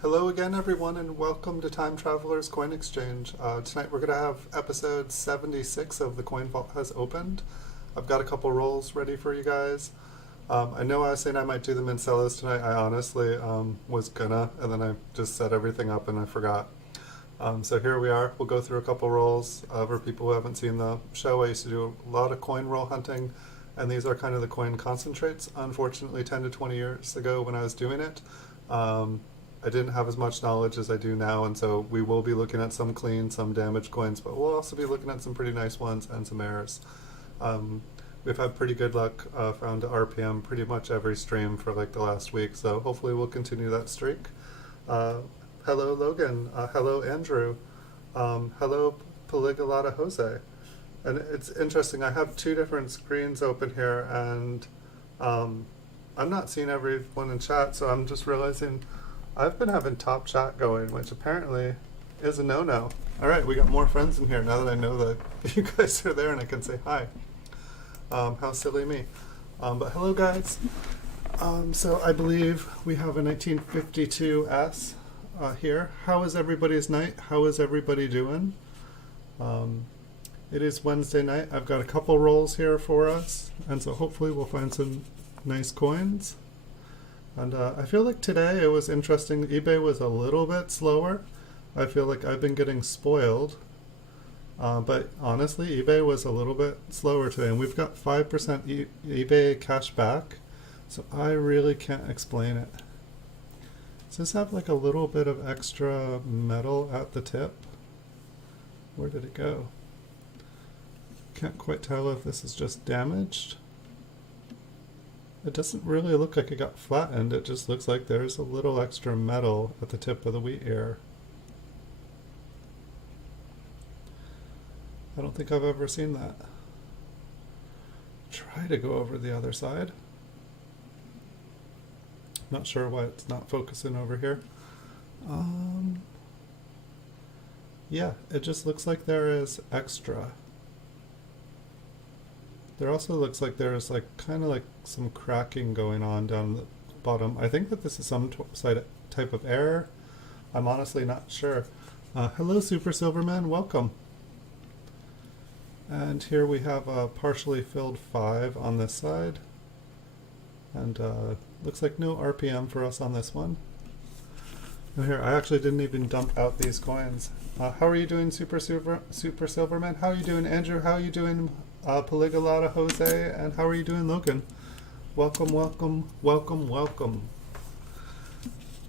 Hello again, everyone, and welcome to Time Traveler's Coin Exchange. Tonight we're going to have episode 76 of The Coin Vault Has Opened. I've got a couple rolls ready for you guys. I know I was saying I might do them in cellos tonight. I honestly was gonna, and then I just set everything up and I forgot. So here we are. We'll go through a couple rolls. For people who haven't seen the show, I used to do a lot of coin roll hunting, and these are kind of the coin concentrates. Unfortunately, 10 to 20 years ago when I was doing it, I didn't have as much knowledge as I do now, and so we will be looking at some clean, some damaged coins, but we'll also be looking at some pretty nice ones and some errors. We've had pretty good luck found RPM pretty much every stream for like the last week, so hopefully we'll continue that streak. Hello Logan, hello Andrew, hello Polygalata Jose. And it's interesting, I have two different screens open here, and I'm not seeing everyone in chat, so I'm just realizing I've been having top chat going, which apparently is a no-no. All right, we got more friends in here now that I know that you guys are there and I can say hi. How silly me. But hello, guys. So I believe we have a 1952 S here. How is everybody's night? How is everybody doing? It is Wednesday night. I've got a couple rolls here for us, and so hopefully we'll find some nice coins. And I feel like today it was interesting. eBay was a little bit slower. I feel like I've been getting spoiled. But honestly, eBay was a little bit slower today. And we've got 5% eBay cash back. So I really can't explain it. Does this have like a little bit of extra metal at the tip? Where did it go? Can't quite tell if this is just damaged. It doesn't really look like it got flattened, it just looks like there's a little extra metal at the tip of the wheat ear. I don't think I've ever seen that. Try to go over the other side. Not sure why it's not focusing over here. Yeah, it just looks like there is extra. There also looks like there's like kind of like some cracking going on down the bottom. I think that this is some type of error. I'm honestly not sure. Hello, Super Silverman. Welcome. And here we have a partially filled 5 on this side. And looks like no RPM for us on this one. And here, I actually didn't even dump out these coins. How are you doing, Super Silverman? How are you doing, Andrew? How are you doing, Polygalata Jose? And how are you doing, Logan? Welcome, welcome, welcome, welcome.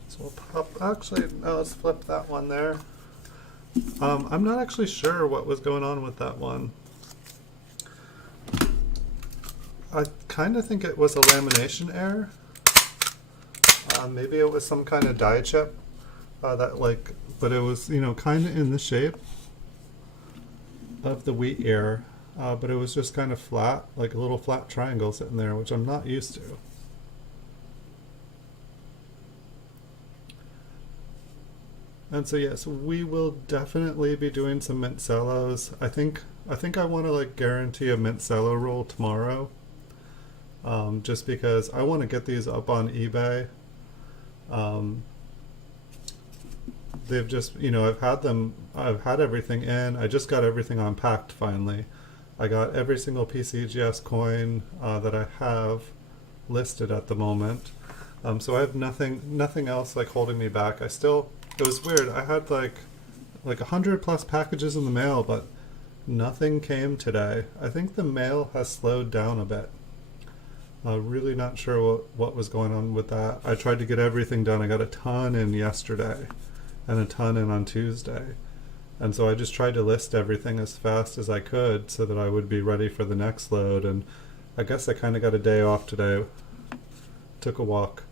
So we'll pop, actually, no, let's flip that one there. I'm not actually sure what was going on with that one. I kind of think it was a lamination error. Maybe it was some kind of die chip that like, but it was, you know, kind of in the shape of the wheat ear, but it was just kind of flat, like a little flat triangle sitting there, which I'm not used to. And so yes, we will definitely be doing some mint cellos. I think I want to like guarantee a mint cello roll tomorrow. Just because I want to get these up on eBay. They've just, you know, I've had everything in. I just got everything unpacked finally. I got every single PCGS coin that I have listed at the moment. So I have nothing else like holding me back. It was weird. I had like 100 plus packages in the mail, but nothing came today. I think the mail has slowed down a bit. Really not sure what was going on with that. I tried to get everything done. I got a ton in yesterday and a ton in on Tuesday. And so I just tried to list everything as fast as I could so that I would be ready for the next load. And I guess I kind of got a day off today. Took a walk.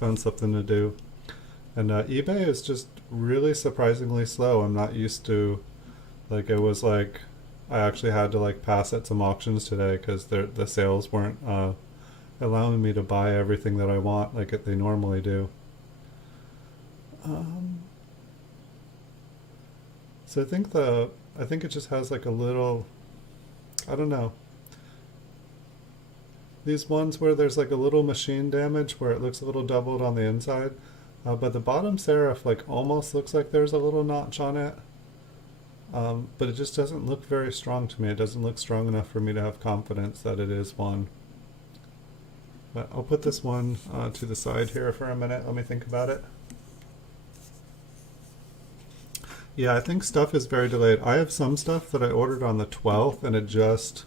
Found something to do. And eBay is just really surprisingly slow. I'm not used to, like, it was like I actually had to like pass at some auctions today because the sales weren't allowing me to buy everything that I want like they normally do. So I think it just has like a little, I don't know. These ones where there's like a little machine damage where it looks a little doubled on the inside, But the bottom serif like almost looks like there's a little notch on it. But it just doesn't look very strong to me. It doesn't look strong enough for me to have confidence that it is one. But I'll put this one to the side here for a minute. Let me think about it. Yeah, I think stuff is very delayed. I have some stuff that I ordered on the 12th and it just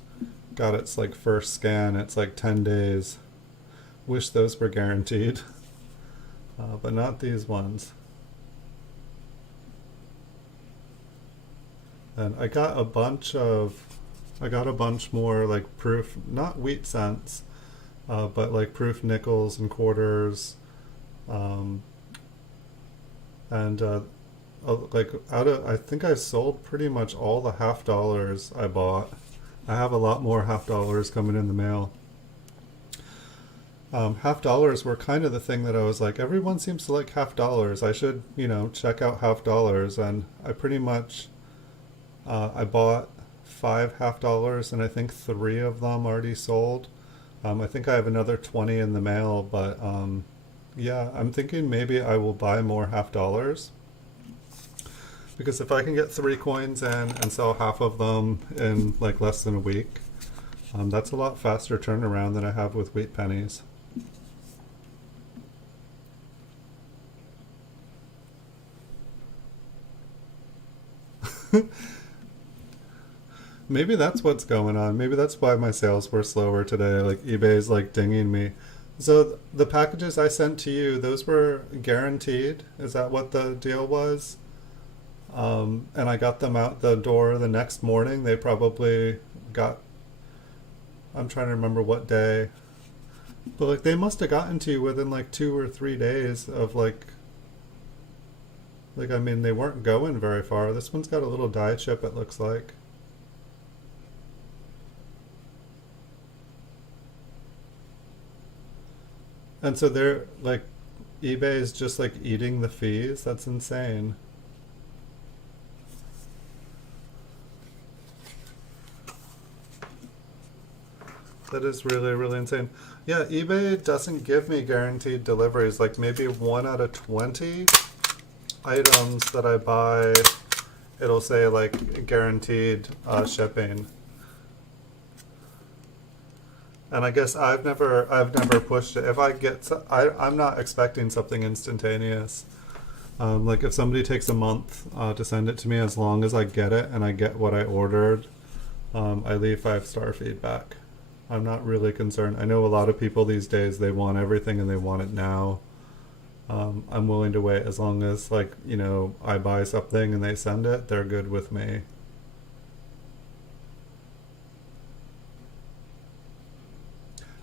got its like first scan. It's like 10 days. Wish those were guaranteed. But not these ones. And I got a bunch more like proof, not wheat cents, but like proof nickels and quarters, and like I think I sold pretty much all the half dollars I bought. I have a lot more half dollars coming in the mail. Half dollars were kind of the thing that I was like, everyone seems to like half dollars. I should, check out half dollars, and I pretty much. I bought 5 half dollars and I think 3 of them already sold. I think I have another 20 in the mail, but yeah, I'm thinking maybe I will buy more half dollars. Because if I can get 3 coins in and sell half of them in like less than a week, that's a lot faster turnaround than I have with wheat pennies. Maybe that's what's going on. Maybe that's why my sales were slower today. Like eBay's like dinging me. So the packages I sent to you, those were guaranteed. Is that what the deal was? And I got them out the door the next morning. They probably got. I'm trying to remember what day. But like they must have gotten to you within like 2 or 3 days of like. Like I mean they weren't going very far. This one's got a little die chip. It looks like. And so they're like, eBay is just like eating the fees. That's insane. That is really, really insane. Yeah, eBay doesn't give me guaranteed deliveries. Like maybe 1 out of 20 items that I buy, it'll say like guaranteed shipping. And I guess I've never pushed it. If I get, I'm not expecting something instantaneous. Like if somebody takes a month to send it to me, as long as I get it and I get what I ordered, I leave 5-star feedback. I'm not really concerned. I know a lot of people these days, they want everything and they want it now. I'm willing to wait as long as I buy something and they send it, they're good with me.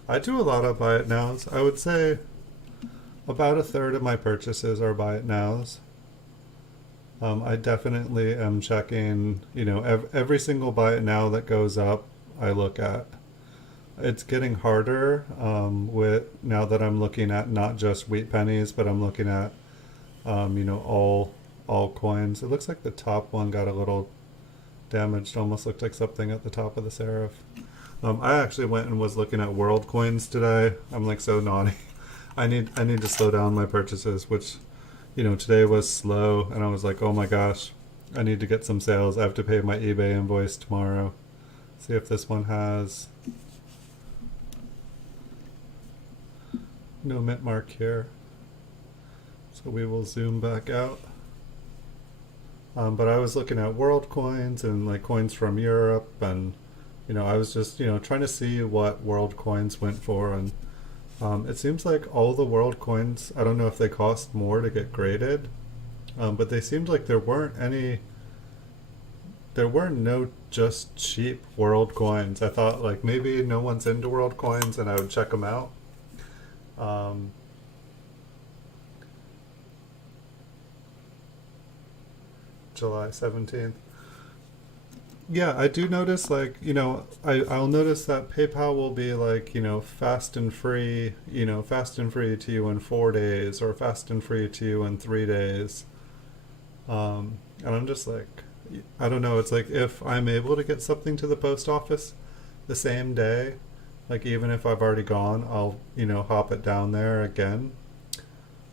I do a lot of buy it nows. I would say about a third of my purchases are buy it nows. I definitely am checking, every single buy it now that goes up, I look at. It's getting harder with now that I'm looking at not just wheat pennies, but I'm looking at, all coins. It looks like the top one got a little damaged. Almost looked like something at the top of the serif. I actually went and was looking at world coins today. I'm like so naughty. I need to slow down my purchases, which, today was slow, and I was like, oh my gosh, I need to get some sales. I have to pay my eBay invoice tomorrow. See if this one has no mint mark here. So we will zoom back out. But I was looking at world coins and like coins from Europe, and I was just trying to see what world coins went for, and it seems like all the world coins, I don't know if they cost more to get graded, but they seemed like there were no just cheap world coins. I thought like maybe no one's into world coins and I would check them out. July 17th. Yeah, I do notice I'll notice that PayPal will be like, fast and free to you in 4 days or fast and free to you in 3 days. And I'm just like, I don't know, it's like if I'm able to get something to the post office the same day, like even if I've already gone, I'll, hop it down there again.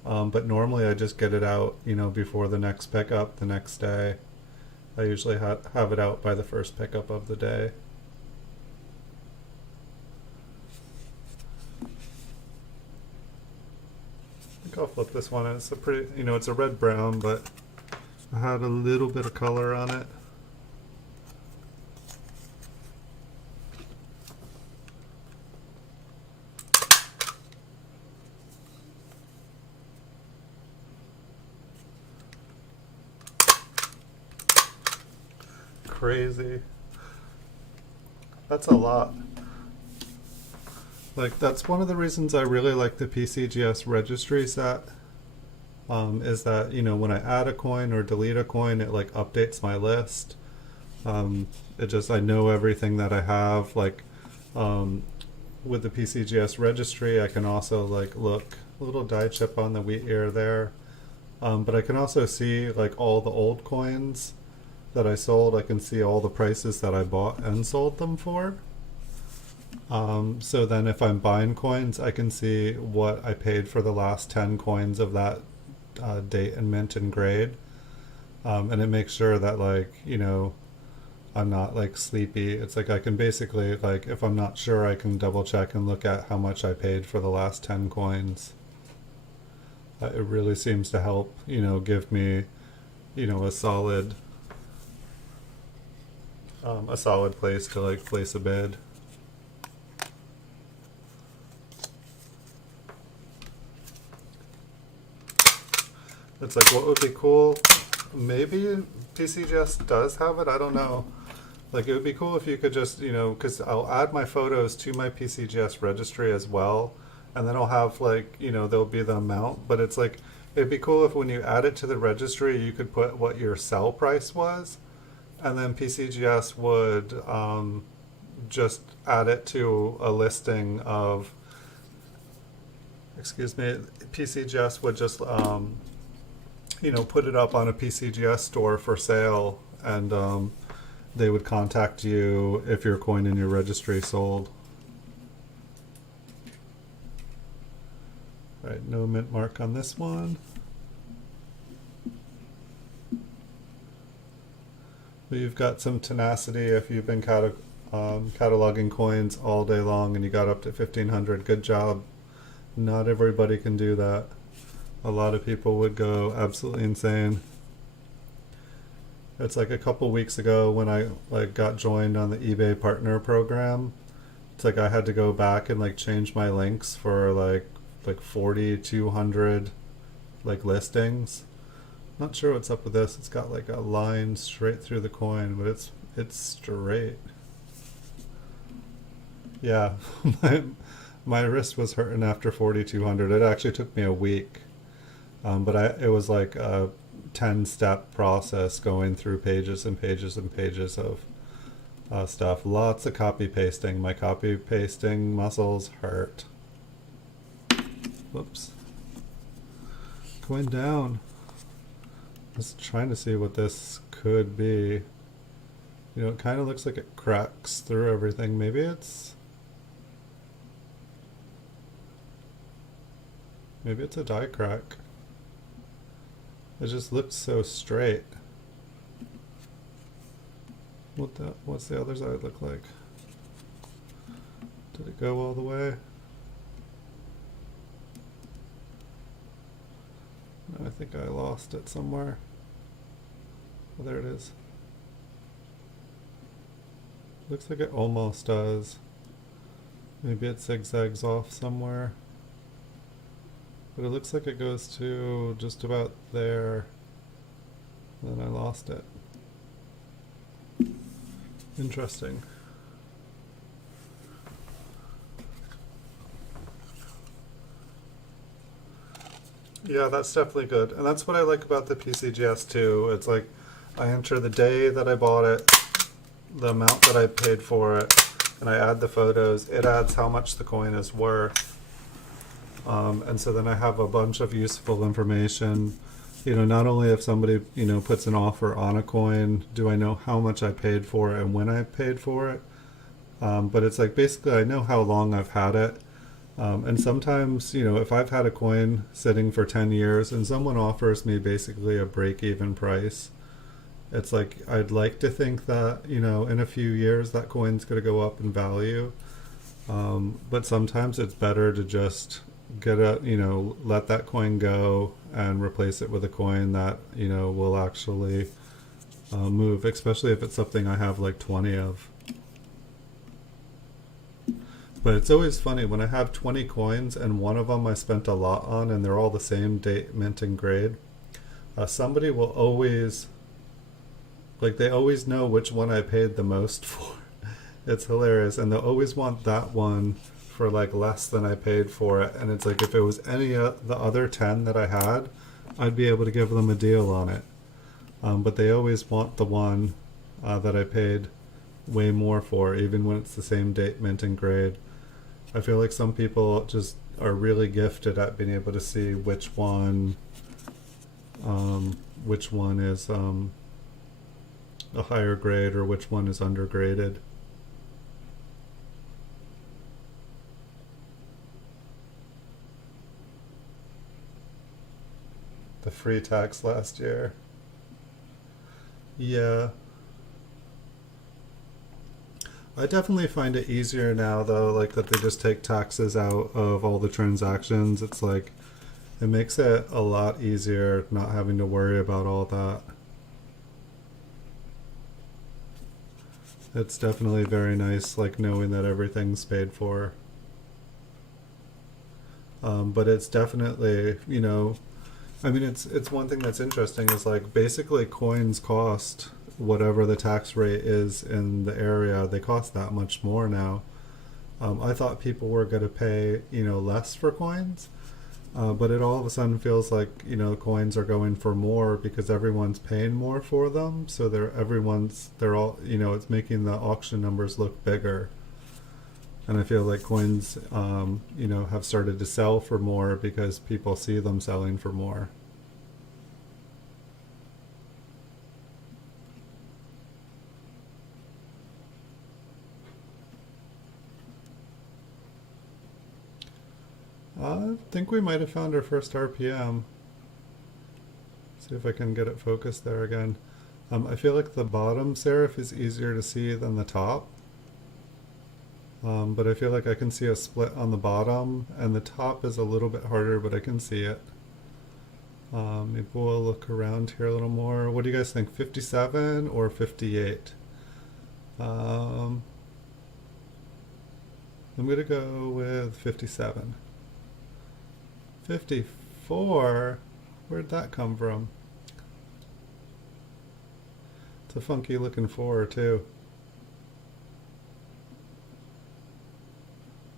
But normally I just get it out, before the next pickup the next day. I usually have it out by the first pickup of the day. I think I'll flip this one. It's a pretty, it's a red brown, but I had a little bit of color on it. Crazy. That's a lot. Like, that's one of the reasons I really like the PCGS registry set. Is that, when I add a coin or delete a coin, it like updates my list. I know everything that I have. Like, with the PCGS registry, I can also like look a little die chip on the wheat ear there. But I can also see like all the old coins that I sold. I can see all the prices that I bought and sold them for. So then if I'm buying coins, I can see what I paid for the last 10 coins of that date and mint and grade. And it makes sure that like, I'm not like sleepy. It's like I can basically, like, if I'm not sure, I can double check and look at how much I paid for the last 10 coins. It really seems to help, give me, a solid place to like place a bid. It's like, what would be cool? Maybe PCGS does have it. I don't know. Like, it would be cool if you could just, because I'll add my photos to my PCGS registry as well. And then I'll have like, there'll be the amount. But it's like, it'd be cool if when you add it to the registry, you could put what your sell price was. And then PCGS would just add it to a listing of, PCGS would just, put it up on a PCGS store for sale, and they would contact you if your coin in your registry sold. All right, no mint mark on this one. But you've got some tenacity if you've been cataloging coins all day long and you got up to 1,500. Good job. Not everybody can do that. A lot of people would go absolutely insane. It's like a couple weeks ago when I like got joined on the eBay partner program. It's like I had to go back and like change my links for like 4,200 like listings. Not sure what's up with this. It's got like a line straight through the coin, but it's straight. Yeah, my wrist was hurting after 4,200. It actually took me a week, but it was like a 10-step process going through pages and pages and pages of stuff. Lots of copy pasting. My copy pasting muscles hurt. Whoops. Going down. Just trying to see what this could be. It kind of looks like it cracks through everything. Maybe it's a die crack. It just looks so straight. What's the other side look like? Did it go all the way? No, I think I lost it somewhere. Oh, there it is. Looks like it almost does. Maybe it zigzags off somewhere. But it looks like it goes to just about there. Then I lost it. Interesting. Yeah, that's definitely good. And that's what I like about the PCGS too. It's like I enter the day that I bought it, the amount that I paid for it, and I add the photos. It adds how much the coin is worth. And so then I have a bunch of useful information. Not only if somebody, puts an offer on a coin, do I know how much I paid for it and when I paid for it. But it's like basically I know how long I've had it. And sometimes, if I've had a coin sitting for 10 years and someone offers me basically a break even price, it's like I'd like to think that, in a few years that coin's going to go up in value. But sometimes it's better to just let that coin go and replace it with a coin that, will actually move, especially if it's something I have like 20 of. But it's always funny when I have 20 coins and one of them I spent a lot on and they're all the same date, mint, and grade. Somebody will always, like, they always know which one I paid the most for. It's hilarious. And they'll always want that one for like less than I paid for it. And it's like if it was any of the other 10 that I had, I'd be able to give them a deal on it. But they always want the one that I paid way more for, even when it's the same date, mint, and grade. I feel like some people just are really gifted at being able to see which one is a higher grade or which one is undergraded. The free tax last year. Yeah. I definitely find it easier now though, like that they just take taxes out of all the transactions. It's like it makes it a lot easier not having to worry about all that. It's definitely very nice, like knowing that everything's paid for. But it's definitely, I mean, it's one thing that's interesting is like basically coins cost whatever the tax rate is in the area. They cost that much more now. I thought people were going to pay, less for coins, but it all of a sudden feels like, coins are going for more because everyone's paying more for them. So they're all, it's making the auction numbers look bigger. And I feel like coins, have started to sell for more because people see them selling for more. I think we might have found our first RPM. See if I can get it focused there again. I feel like the bottom serif is easier to see than the top. But I feel like I can see a split on the bottom, and the top is a little bit harder, but I can see it. Maybe we'll look around here a little more. What do you guys think, 57 or 58? I'm going to go with 57. 54? Where'd that come from? It's a funky looking 4 too.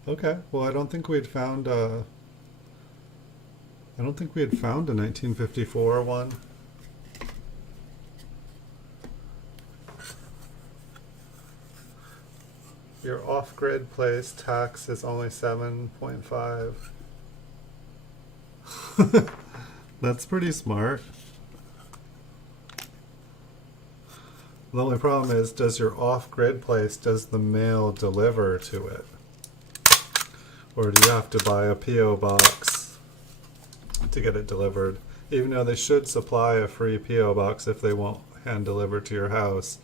Okay, well I don't think we had found a 1954 one. Your off-grid place tax is only 7.5. That's pretty smart. The only problem is, does your off-grid place, does the mail deliver to it? Or do you have to buy a P.O. box to get it delivered? Even though they should supply a free P.O. box if they won't hand deliver to your house.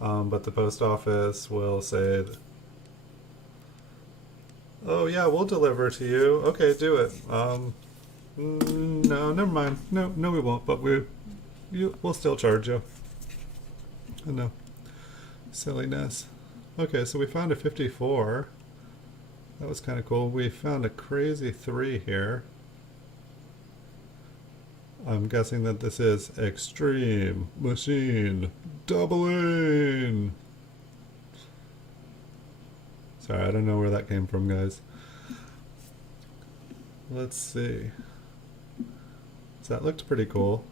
But the post office will say, oh yeah, we'll deliver to you. Okay, do it. No, never mind. No, we won't, but we'll still charge you. I know. Silliness. Okay, so we found a 54. That was kind of cool. We found a crazy 3 here. I'm guessing that this is extreme machine doubling. Sorry, I don't know where that came from, guys. Let's see. So that looked pretty cool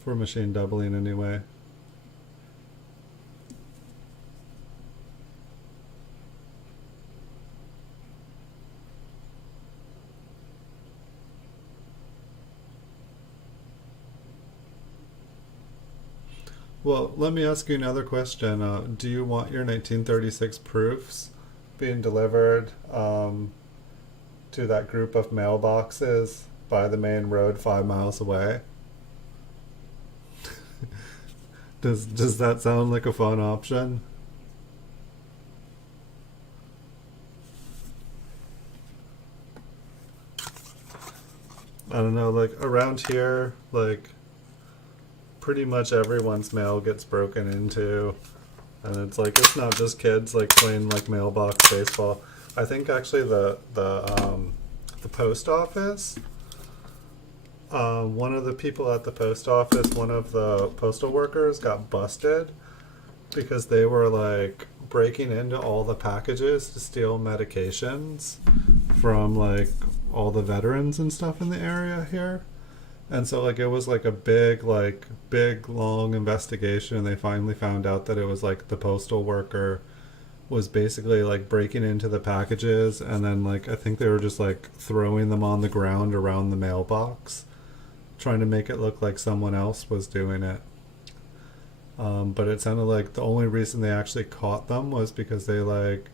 for machine doubling anyway. Well, let me ask you another question. Do you want your 1936 proofs being delivered to that group of mailboxes by the main road 5 miles away. Does that sound like a fun option? I don't know, like around here, like pretty much everyone's mail gets broken into, and it's not just kids like playing like mailbox baseball. I think actually the post office, one of the people at the post office, one of the postal workers got busted because they were like breaking into all the packages to steal medications from like all the veterans and stuff in the area here. And so like it was like a big long investigation, and they finally found out that it was like the postal worker was basically like breaking into the packages, and then like I think they were just like throwing them on the ground around the mailbox, trying to make it look like someone else was doing it. But it sounded like the only reason they actually caught them was because they like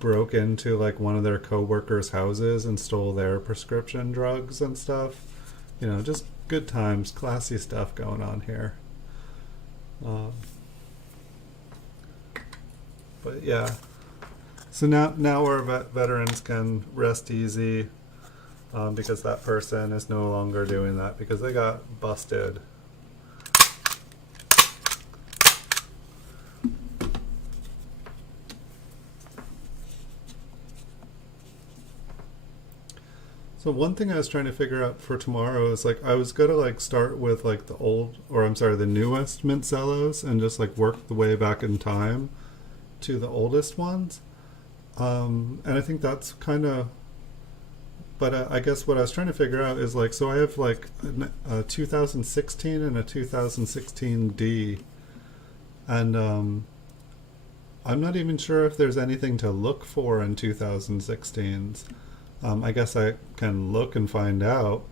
broke into like one of their co-workers' houses and stole their prescription drugs and stuff. You know, just good times, classy stuff going on here. But yeah, so now our veterans can rest easy because that person is no longer doing that because they got busted. So one thing I was trying to figure out for tomorrow is like I was gonna like start with like the newest Mincellos and just like work the way back in time to the oldest ones. And I think that's kind of, but I guess what I was trying to figure out is like, so I have like a 2016 and a 2016D, and I'm not even sure if there's anything to look for in 2016s. I guess I can look and find out,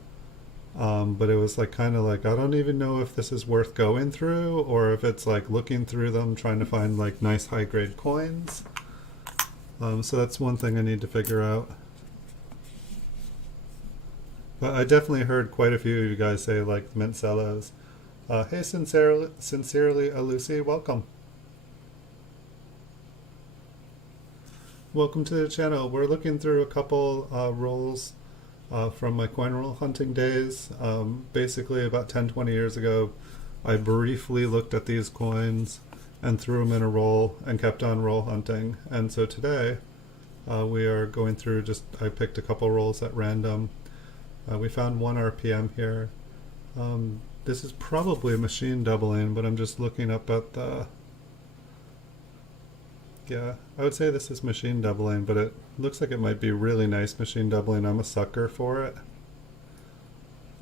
but it was like kind of like I don't even know if this is worth going through or if it's like looking through them trying to find like nice high grade coins. So that's one thing I need to figure out. But I definitely heard quite a few of you guys say like Mincellos. Hey, sincerely, Lucy, welcome. Welcome to the channel. We're looking through a couple rolls from my coin roll hunting days. Basically about 10-20 years ago, I briefly looked at these coins and threw them in a roll and kept on roll hunting. And so today we are going through I picked a couple rolls at random. We found 1 RPM here. This is probably machine doubling, but I'm just looking up at the... Yeah, I would say this is machine doubling, but it looks like it might be really nice machine doubling. I'm a sucker for it.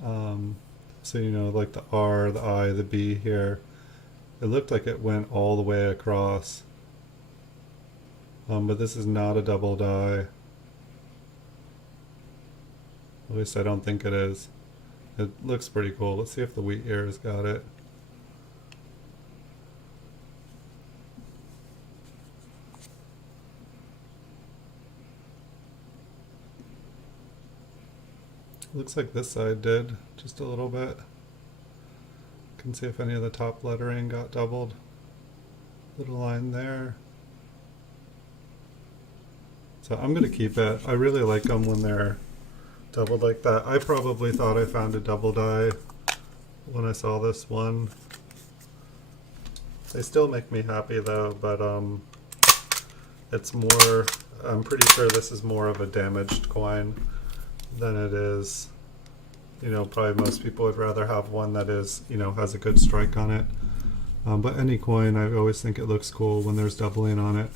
So, you know, like the R, the I, the B here, it looked like it went all the way across. But this is not a double die. At least I don't think it is. It looks pretty cool. Let's see if the wheat ears got it. Looks like this side did, just a little bit. Can see if any of the top lettering got doubled. Little line there. So I'm going to keep it. I really like them when they're doubled like that. I probably thought I found a double die when I saw this one. They still make me happy though, but it's more, I'm pretty sure this is more of a damaged coin than it is, you know, probably most people would rather have one that is, you know, has a good strike on it. But any coin, I always think it looks cool when there's doubling on it.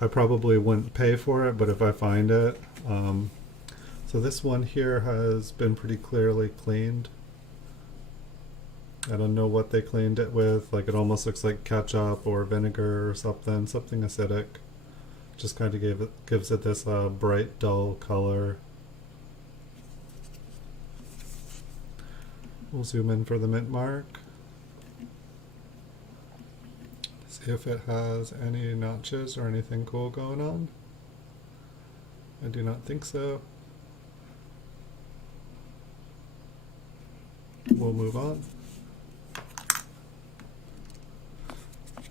I probably wouldn't pay for it, but if I find it. So this one here has been pretty clearly cleaned. I don't know what they cleaned it with. Like it almost looks like ketchup or vinegar or something acidic. Just kind of gives it this bright, dull color. We'll zoom in for the mint mark. See if it has any notches or anything cool going on. I do not think so. We'll move on.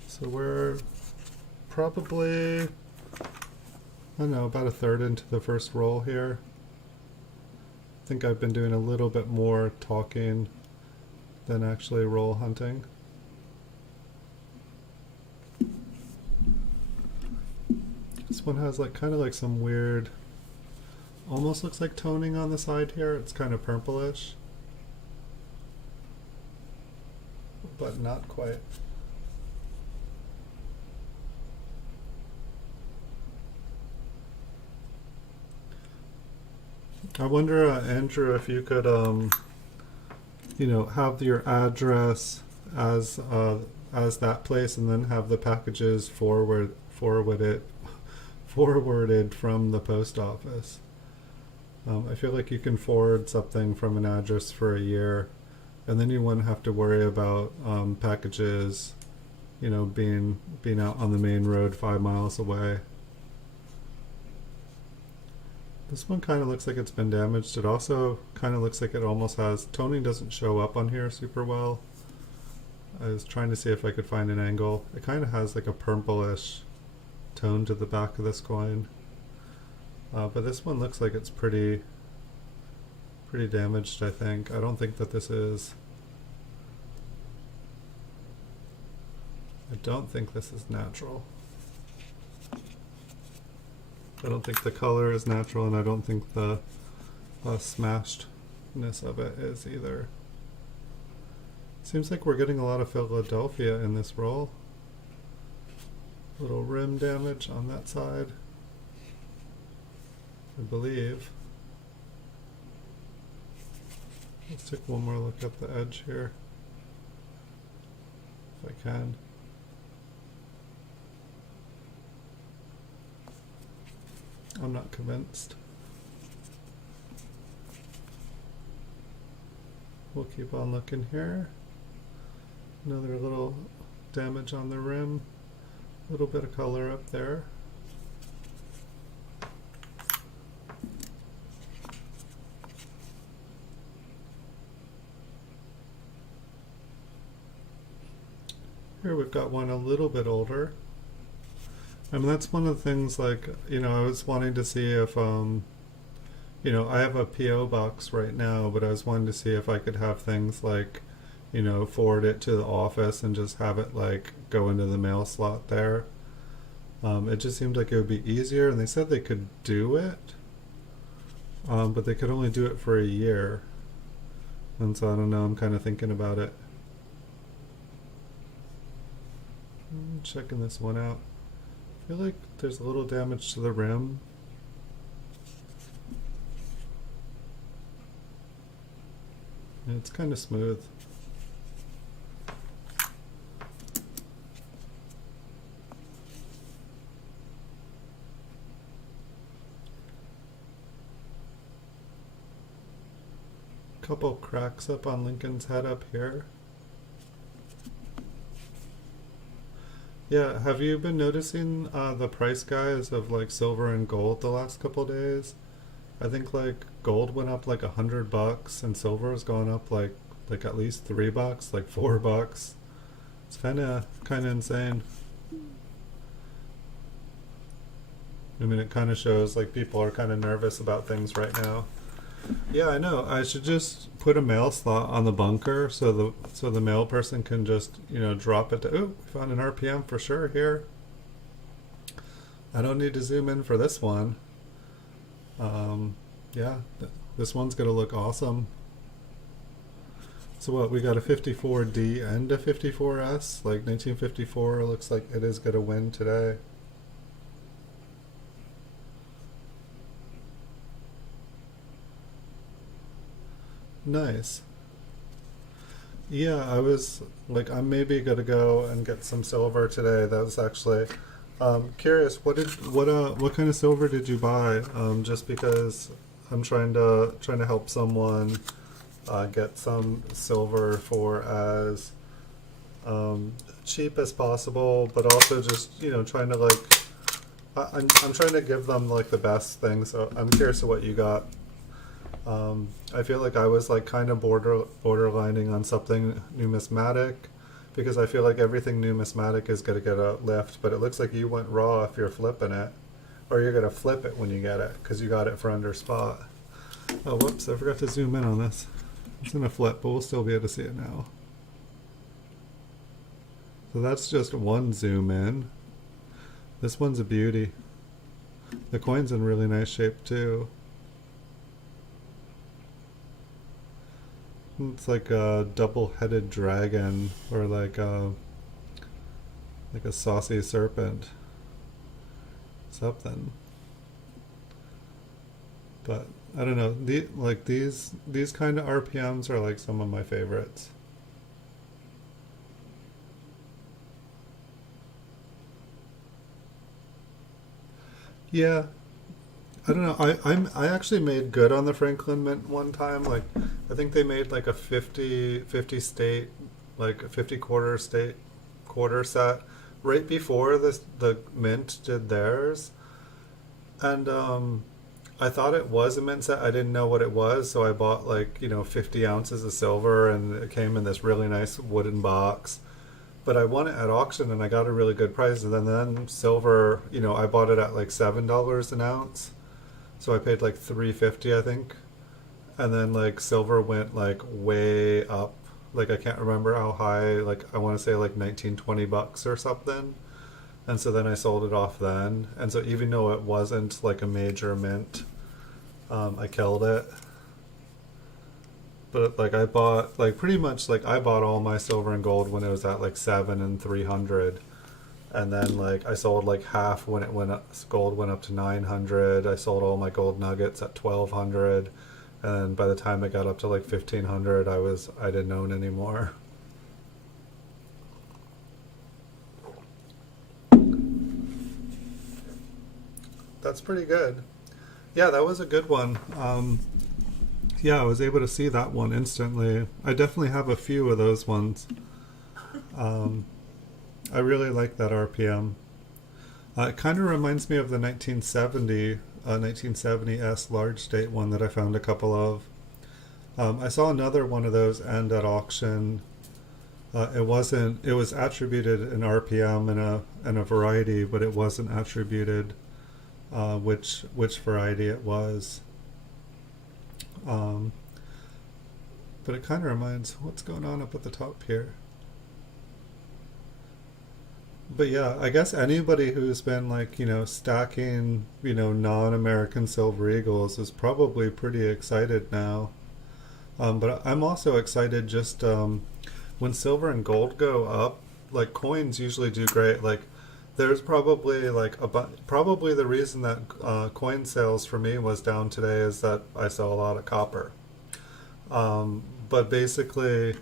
So we're probably, I don't know, about a third into the first roll here. I think I've been doing a little bit more talking than actually roll hunting. This one has like kind of like some weird, almost looks like toning on the side here. It's kind of purplish, but not quite. I wonder, Andrew, if you could, you know, have your address as that place, and then have the packages forwarded from the post office. I feel like you can forward something from an address for a year, and then you wouldn't have to worry about packages, you know, being out on the main road 5 miles away. This one kind of looks like it's been damaged. It also kind of looks like it almost has, toning doesn't show up on here super well. I was trying to see if I could find an angle. It kind of has like a purplish tone to the back of this coin. But this one looks like it's pretty damaged, I think. I don't think that this is, I don't think this is natural. I don't think the color is natural, and I don't think the smashedness of it is either. Seems like we're getting a lot of Philadelphia in this roll. Little rim damage on that side, I believe. Let's take one more look at the edge here, if I can. I'm not convinced. We'll keep on looking here. Another little damage on the rim. A little bit of color up there. Here we've got one a little bit older. I mean, that's one of the things, like, you know, I was wanting to see if, you know, I have a P.O. box right now, but I was wanting to see if I could have things like, you know, forward it to the office and just have it, like, go into the mail slot there. It just seemed like it would be easier, and they said they could do it, but they could only do it for a year. And so, I don't know, I'm kind of thinking about it. Checking this one out. I feel like there's a little damage to the rim. And it's kind of smooth. Couple cracks up on Lincoln's head up here. Yeah, have you been noticing the price guys of like silver and gold the last couple days? I think like gold went up like $100 and silver has gone up like at least $3, like $4. It's kind of insane. I mean, it kind of shows like people are kind of nervous about things right now. Yeah, I know. I should just put a mail slot on the bunker so the mail person can just, you know, drop it to, oh, we found an RPM for sure here. I don't need to zoom in for this one. Yeah, this one's gonna look awesome. So what, we got a 54D and a 54S, like 1954 looks like it is gonna win today. Nice. Yeah, I was like, I'm maybe gonna go and get some silver today. That was actually curious. What kind of silver did you buy? Just because I'm trying to help someone get some silver for as cheap as possible, but also just, you know, trying to like I'm trying to give them like the best thing, so I'm curious to what you got. I feel like I was like kind of borderlining on something numismatic because I feel like everything numismatic is gonna get a lift, but it looks like you went raw if you're flipping it, or you're gonna flip it when you get it because you got it for under spot. Oh, whoops! I forgot to zoom in on this. It's gonna flip, but we'll still be able to see it now. So that's just one zoom in. This one's a beauty. The coin's in really nice shape too. It's like a double-headed dragon, or like a saucy serpent. Something. But I don't know. These kind of RPMs are like some of my favorites. Yeah, I don't know. I actually made good on the Franklin Mint one time. Like, I think they made like a 50 state, like a 50 quarter state quarter set right before the Mint did theirs, and I thought it was a mint set. I didn't know what it was, so I bought like 50 ounces of silver, and it came in this really nice wooden box. But I won it at auction, and I got a really good price. And then silver, I bought it at like $7 an ounce, so I paid like 350, I think. And then like silver went like way up. Like I can't remember how high. Like I want to say like 19-20 bucks or something. And so then I sold it off then. And so even though it wasn't like a major mint, I killed it. But like I bought like pretty much like I bought all my silver and gold when it was at like 7 and 300. And then like I sold like half when it went up, gold went up to 900. I sold all my gold nuggets at 1200. And then by the time it got up to like 1500, I didn't own anymore. That's pretty good. Yeah, that was a good one. Yeah, I was able to see that one instantly. I definitely have a few of those ones. I really like that RPM. It kind of reminds me of the 1970S large state one that I found a couple of. I saw another one of those end at auction. It wasn't. It was attributed an RPM and a variety, but it wasn't attributed which variety it was. But it kind of reminds what's going on up at the top here. But yeah, I guess anybody who's been like, stacking, non-American silver eagles is probably pretty excited now. But I'm also excited just when silver and gold go up, like coins usually do great. Like there's probably like probably the reason that coin sales for me was down today is that I sell a lot of copper. But basically,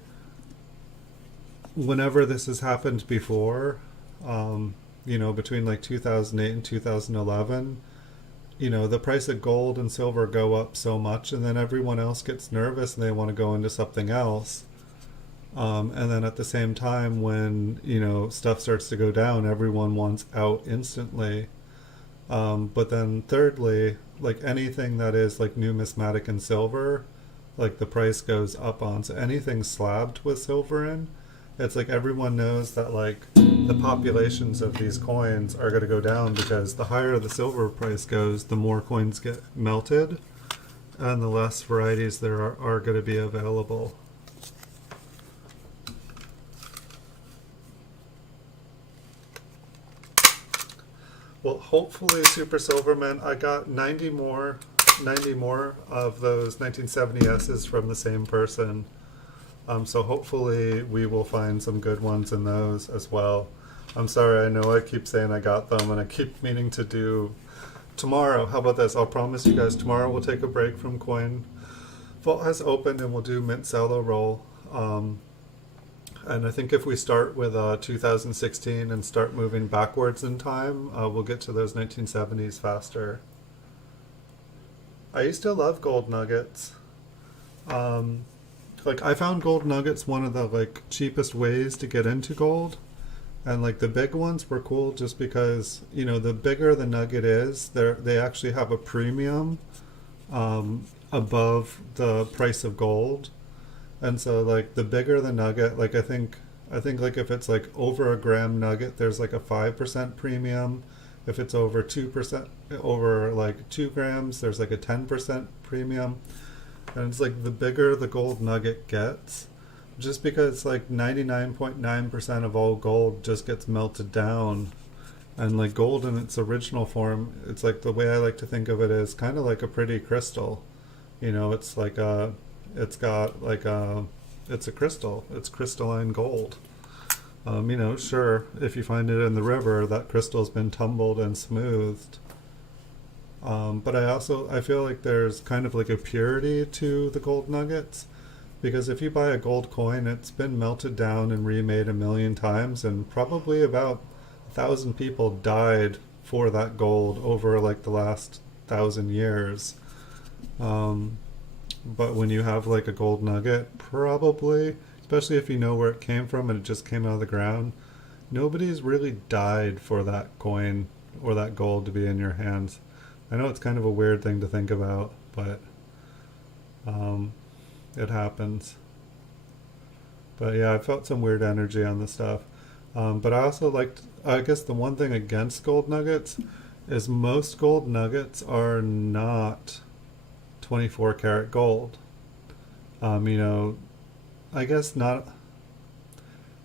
whenever this has happened before, between like 2008 and 2011, the price of gold and silver go up so much, and then everyone else gets nervous and they want to go into something else. And then at the same time, when stuff starts to go down, everyone wants out instantly. But then thirdly, like anything that is like numismatic and silver, like the price goes up on. So anything slabbed with silver in, it's like everyone knows that like the populations of these coins are going to go down because the higher the silver price goes, the more coins get melted, and the less varieties there are going to be available. Well, hopefully, Super Silverman, I got 90 more of those 1970Ss from the same person. So hopefully we will find some good ones in those as well. I'm sorry, I know I keep saying I got them and I keep meaning to do tomorrow. How about this? I'll promise you guys tomorrow we'll take a break from Coin. Vault has opened and we'll do Mint Cello Roll. And I think if we start with 2016 and start moving backwards in time, we'll get to those 1970s faster. I used to love gold nuggets. Like I found gold nuggets one of the like cheapest ways to get into gold, And like the big ones were cool just because, you know, the bigger the nugget is, they actually have a premium above the price of gold. And so like the bigger the nugget, like I think like if it's like over a gram nugget, there's like a 5% premium. If it's over 2%, over like 2 grams, there's like a 10% premium. And it's like the bigger the gold nugget gets, just because like 99.9% of all gold just gets melted down. And like gold in its original form, it's like the way I like to think of it is kind of like a pretty crystal. You know, it's like it's got like it's a crystal. It's crystalline gold. You know, sure, if you find it in the river, that crystal's been tumbled and smoothed. But I feel like there's kind of like a purity to the gold nuggets, because if you buy a gold coin, it's been melted down and remade a million times, and probably about 1,000 people died for that gold over like the last 1,000 years. Um, but when you have like a gold nugget, probably, especially if you know where it came from and it just came out of the ground, nobody's really died for that coin or that gold to be in your hands. I know it's kind of a weird thing to think about, but um, it happens. But yeah, I felt some weird energy on the stuff. But I also liked, I guess the one thing against gold nuggets is most gold nuggets are not 24 karat gold. You know, I guess not.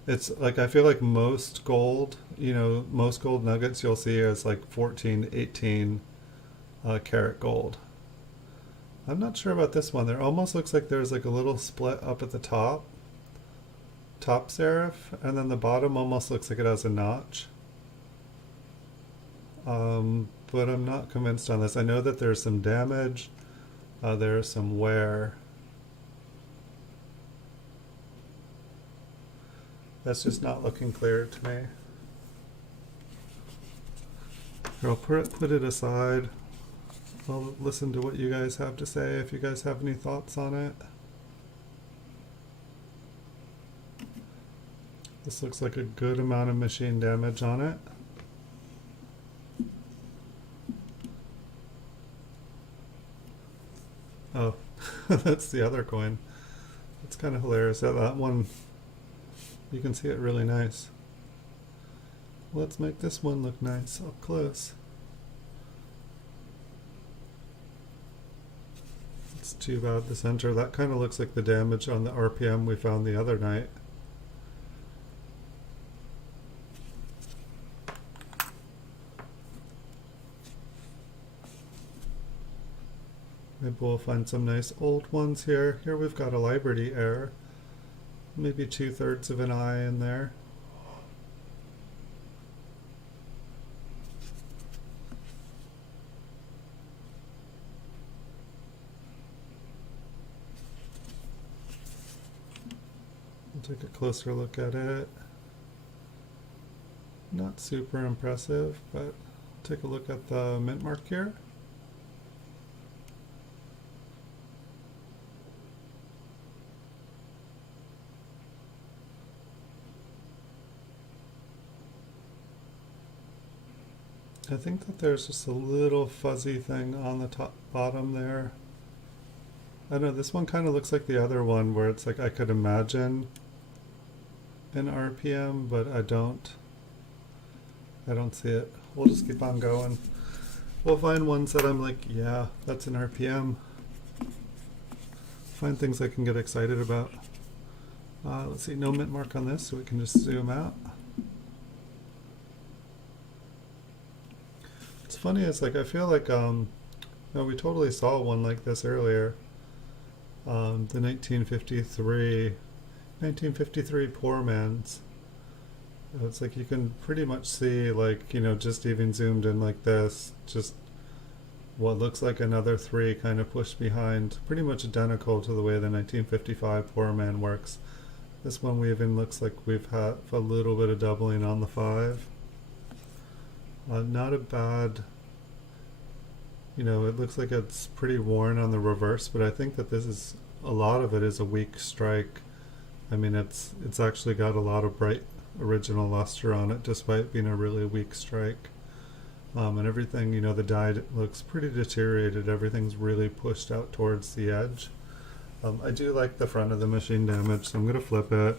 It's like, I feel like most gold, you know, most gold nuggets you'll see as like 14, 18 karat gold. I'm not sure about this one. There almost looks like there's like a little split up at the top serif, and then the bottom almost looks like it has a notch. But I'm not convinced on this. I know that there's some damage, there's some wear. That's just not looking clear to me. Here, I'll put it aside. I'll listen to what you guys have to say, if you guys have any thoughts on it. This looks like a good amount of machine damage on it. Oh, that's the other coin. It's kind of hilarious. That one, you can see it really nice. Let's make this one look nice up close. It's too bad the center. That kind of looks like the damage on the RPM we found the other night. Maybe we'll find some nice old ones here. Here we've got a Liberty Air. Maybe 2/3 of an eye in there. We'll take a closer look at it. Not super impressive, but take a look at the mint mark here. I think that there's just a little fuzzy thing on the top bottom there. I don't know, this one kind of looks like the other one where it's like I could imagine an RPM, but I don't see it. We'll just keep on going. We'll find ones that I'm like, yeah, that's an RPM. Find things I can get excited about. Let's see, no mint mark on this, so we can just zoom out. It's funny, it's like I feel like no, we totally saw one like this earlier. The 1953 Poor Man's. It's like you can pretty much see, like, you know, just even zoomed in like this, just what looks like another 3 kind of pushed behind, pretty much identical to the way the 1955 Poor Man works. This one we even looks like we've had a little bit of doubling on the 5. Not a bad, you know, it looks like it's pretty worn on the reverse, but I think that this is, a lot of it is a weak strike. I mean, it's actually got a lot of original luster on it despite being a really weak strike. And everything, you know, the die looks pretty deteriorated. Everything's really pushed out towards the edge. I do like the front of the machine damage, so I'm going to flip it.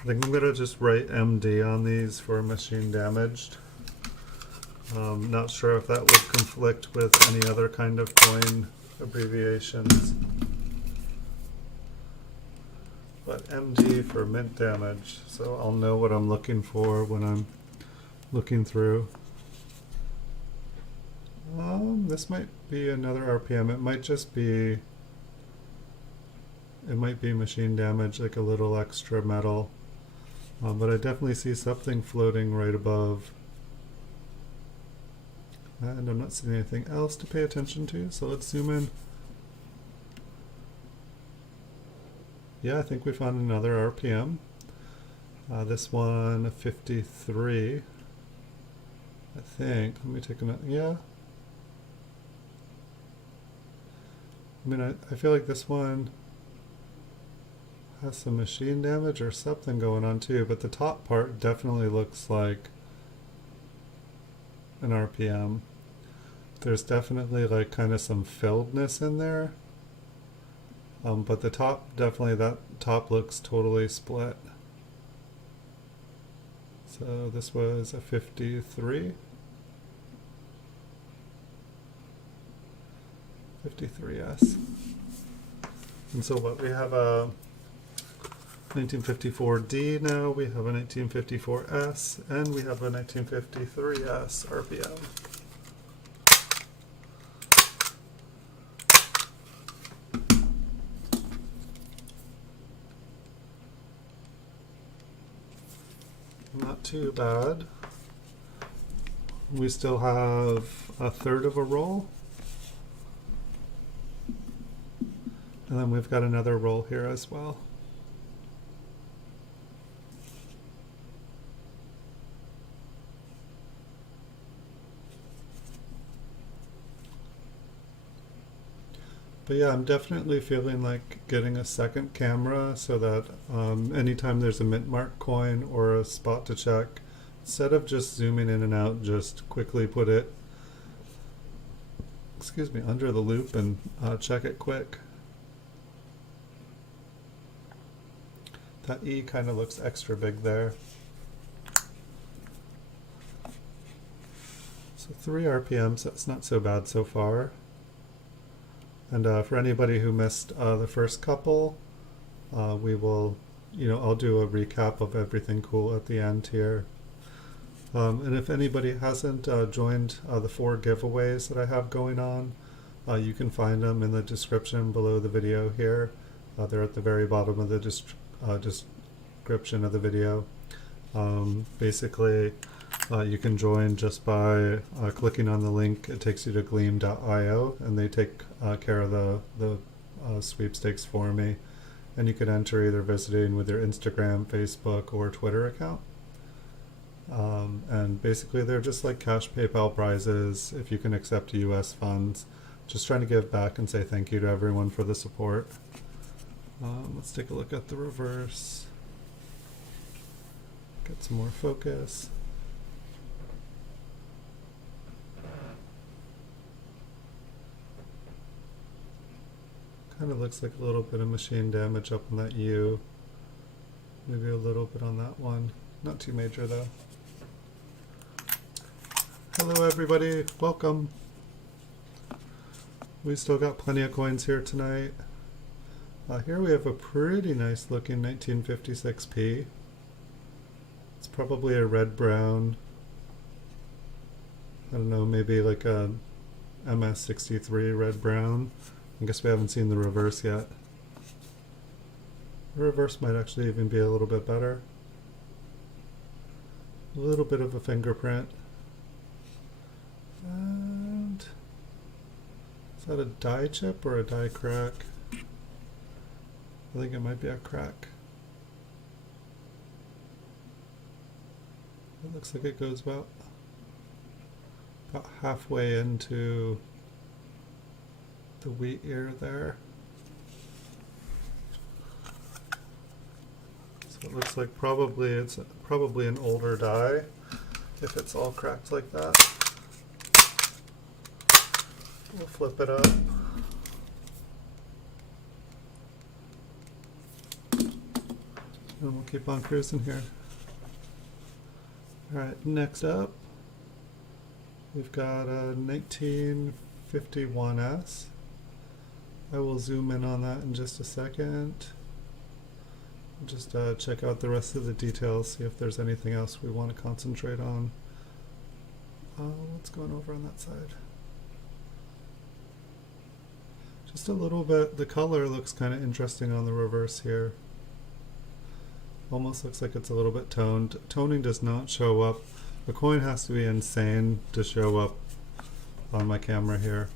I think I'm going to just write MD on these for machine damaged. Not sure if that would conflict with any other kind of coin abbreviations. But MD for mint damage, so I'll know what I'm looking for when I'm looking through. This might be another RPM. It might just be, it might be machine damage, like a little extra metal. But I definitely see something floating right above. And I'm not seeing anything else to pay attention to, so let's zoom in. Yeah, I think we found another RPM. This one, 53. I think. Let me take a note. Yeah. I mean, I feel like this one has some machine damage or something going on too, but the top part definitely looks like an RPM. There's definitely like kind of some filledness in there. But the top, definitely that top looks totally split. So this was a 53. 53S. And so what, we have a 1954D now, we have a 1954S, and we have a 1953S RPM. Not too bad. We still have a third of a roll. And then we've got another roll here as well. But yeah, I'm definitely feeling like getting a second camera so that anytime there's a mint mark coin or a spot to check, instead of just zooming in and out, just quickly put it, excuse me, under the loop and check it quick. That E kind of looks extra big there. So 3 RPMs, that's not so bad so far. And for anybody who missed the first couple, we will, I'll do a recap of everything cool at the end here. And if anybody hasn't joined the 4 giveaways that I have going on, you can find them in the description below the video here. They're at the very bottom of the description of the video. Basically, you can join just by clicking on the link. It takes you to gleam.io, and they take care of the sweepstakes for me. And you can enter either visiting with your Instagram, Facebook, or Twitter account. And basically they're just like cash PayPal prizes if you can accept US funds. Just trying to give back and say thank you to everyone for the support. Let's take a look at the reverse. Get some more focus. Kind of looks like a little bit of machine damage up on that U. Maybe a little bit on that one. Not too major though. Hello everybody, welcome. We still got plenty of coins here tonight. Here we have a pretty nice looking 1956p. It's probably a red-brown. I don't know, maybe like a MS63 red-brown. I guess we haven't seen the reverse yet. The reverse might actually even be a little bit better. A little bit of a fingerprint. And is that a die chip or a die crack? I think it might be a crack. It looks like it goes about halfway into the wheat ear there. So It looks like it's probably an older die if it's all cracked like that. We'll flip it up. And we'll keep on cruising here. Alright, next up, we've got a 1951S. I will zoom in on that in just a second. Just check out the rest of the details, see if there's anything else we want to concentrate on. What's going over on that side? Just a little bit, the color looks kind of interesting on the reverse here. Almost looks like it's a little bit toned. Toning does not show up. The coin has to be insane to show up on my camera here.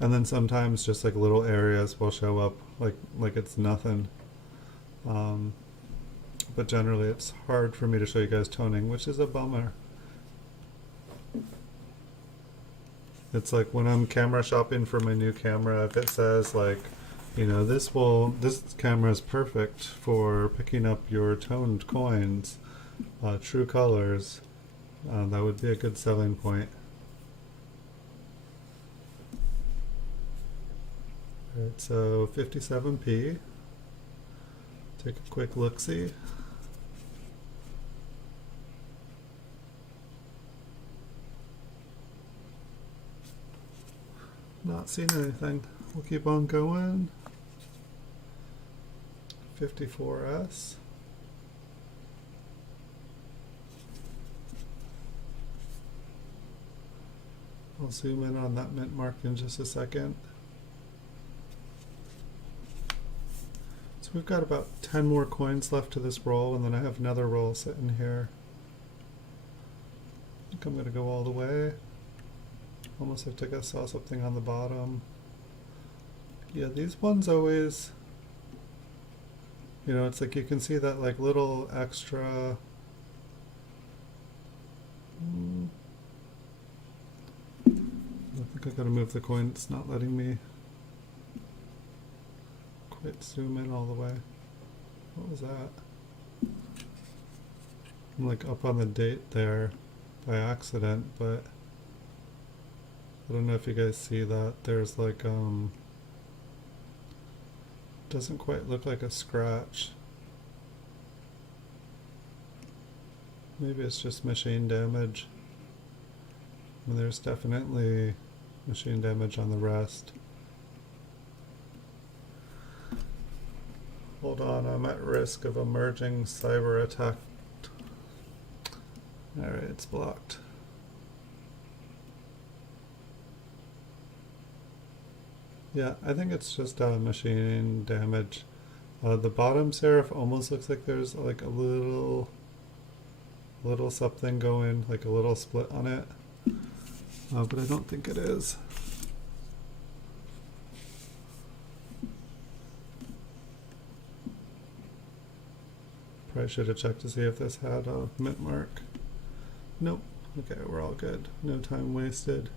And then sometimes just like little areas will show up like it's nothing. But generally it's hard for me to show you guys toning, which is a bummer. It's like when I'm camera shopping for my new camera, if it says like, you know, this camera is perfect for picking up your toned coins, true colors, that would be a good selling point. Alright, so 57p. Take a quick look-see. Not seeing anything. We'll keep on going. 54S. I'll zoom in on that mint mark in just a second. So we've got about 10 more coins left to this roll, and then I have another roll sitting here. I think I'm going to go all the way. Almost looked like I saw something on the bottom. Yeah, these ones always, you know, it's like you can see that like little extra I think I gotta move the coin. It's not letting me quite zoom in all the way. What was that? I'm like up on the date there by accident, but I don't know if you guys see that. There's like doesn't quite look like a scratch. Maybe it's just machine damage. I mean, there's definitely machine damage on the rest. Hold on, I'm at risk of emerging cyber attack. Alright, it's blocked. Yeah, I think it's just machine damage. The bottom serif almost looks like there's like a little something going, like a little split on it. But I don't think it is. Probably should have checked to see if this had a mint mark. Nope. Okay, we're all good. No time wasted.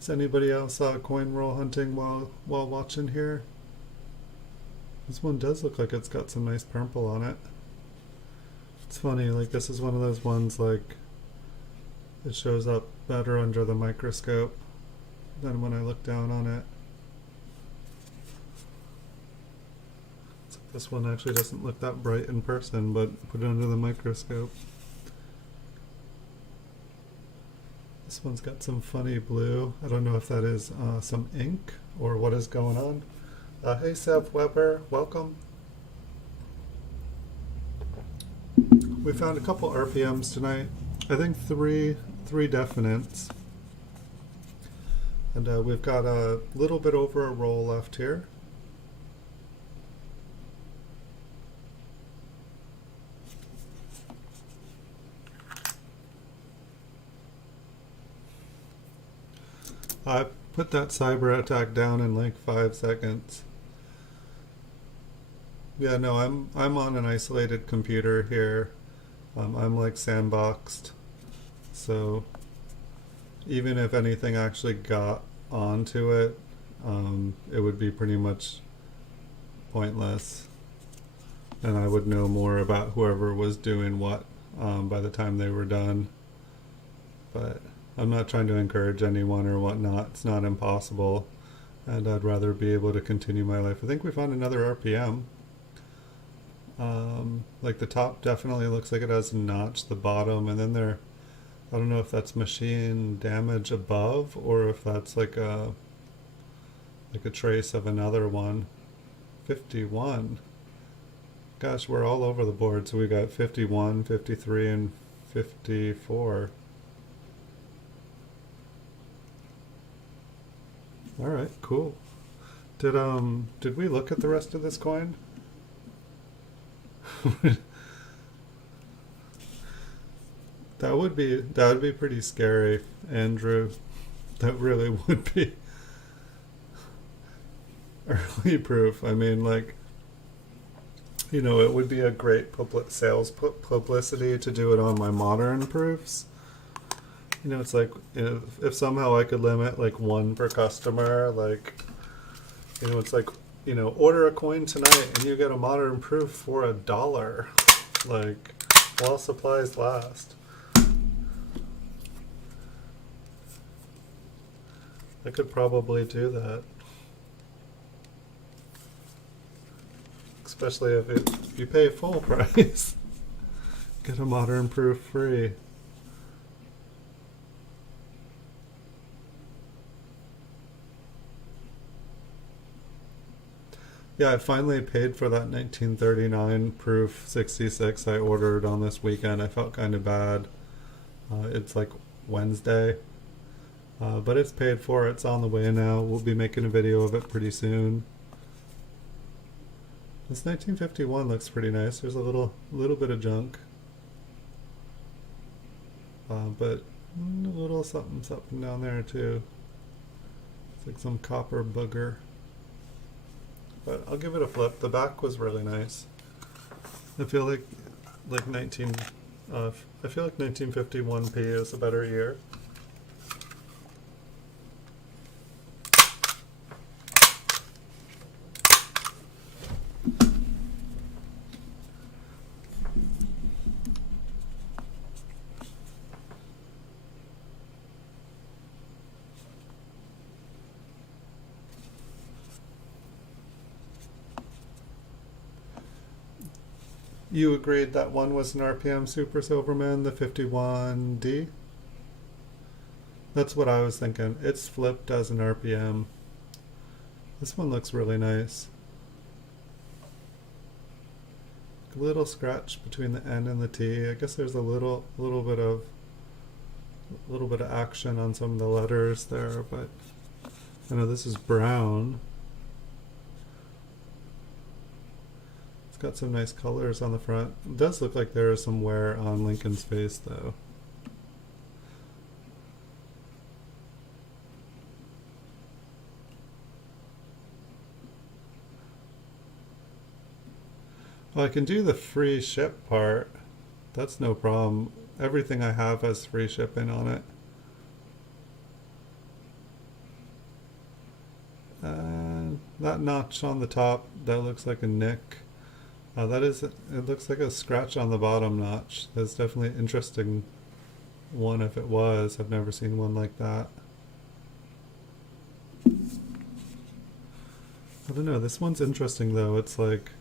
Is anybody else coin roll hunting while watching here? This one does look like it's got some nice purple on it. It's funny, like this is one of those ones like it shows up better under the microscope than when I look down on it. So this one actually doesn't look that bright in person, but put it under the microscope. This one's got some funny blue. I don't know if that is some ink or what is going on. Hey Sev Weber, welcome. We found a couple RPMs tonight. I think three definites. And we've got a little bit over a roll left here. I put that cyber attack down in like 5 seconds. Yeah, no, I'm on an isolated computer here. I'm like sandboxed. So even if anything actually got onto it, it would be pretty much pointless. and I would know more about whoever was doing what by the time they were done. But I'm not trying to encourage anyone or whatnot. It's not impossible, and I'd rather be able to continue my life. I think we found another RPM. Like the top definitely looks like it has a notch, the bottom, and then there, I don't know if that's machine damage above or if that's like a trace of another one. 51. Gosh, we're all over the board. So we got 51, 53, and 54. All right, cool. Did we look at the rest of this coin? That would be pretty scary, Andrew. That really would be early proof. I mean, like, it would be a great sales publicity to do it on my modern proofs. It's like, if somehow I could limit like one per customer, like, it's like, order a coin tonight and you get a modern proof for $1, like, while supplies last. I could probably do that. Especially if you pay full price. Get a modern proof free. Yeah, I finally paid for that 1939 proof 66 I ordered on this weekend. I felt kind of bad. It's like Wednesday. But it's paid for. It's on the way now. We'll be making a video of it pretty soon. This 1951 looks pretty nice. There's a little bit of junk. But a little something down there too. It's like some copper booger. But I'll give it a flip. The back was really nice. I feel like 1951p is a better year. You agreed that one was an RPM Super Silverman, the 51D? That's what I was thinking. It's flipped as an RPM. This one looks really nice. A little scratch between the N and the T. I guess there's a little bit of action on some of the letters there, but I know this is brown. It's got some nice colors on the front. It does look like there is some wear on Lincoln's face though. Well, I can do the free ship part. That's no problem. Everything I have has free shipping on it. That notch on the top, that looks like a nick. It looks like a scratch on the bottom notch. That's definitely an interesting one if it was. I've never seen one like that. I don't know, this one's interesting though. It's like,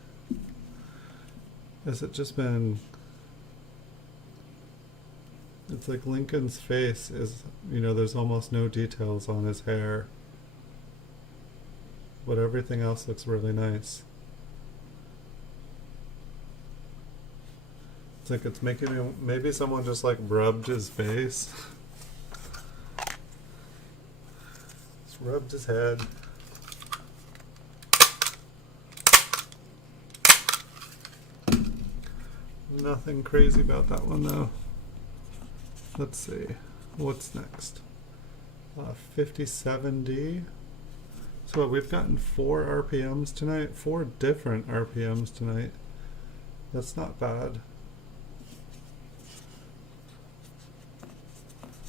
has it just been, it's like Lincoln's face is, there's almost no details on his hair. But everything else looks really nice. It's like it's making me, maybe someone just like rubbed his face. Just rubbed his head. Nothing crazy about that one though. Let's see, what's next? 57D. So we've gotten 4 RPMs tonight, 4 different RPMs tonight. That's not bad.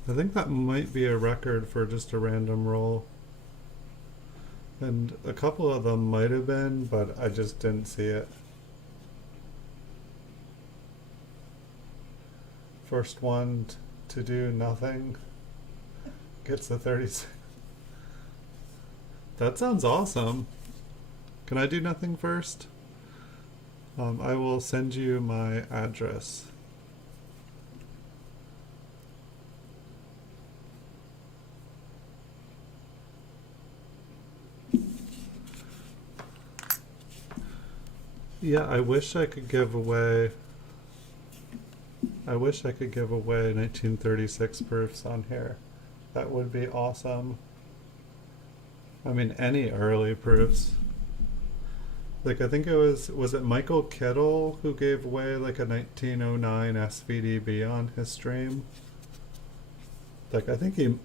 I think that might be a record for just a random roll. And a couple of them might have been, but I just didn't see it. First one to do nothing gets the 36. That sounds awesome. Can I do nothing first? I will send you my address. Yeah, I wish I could give away 1936 proofs on here. That would be awesome. I mean, any early proofs. Like, I think was it Michael Kittle who gave away like a 1909 SVDB on his stream? Like, I think he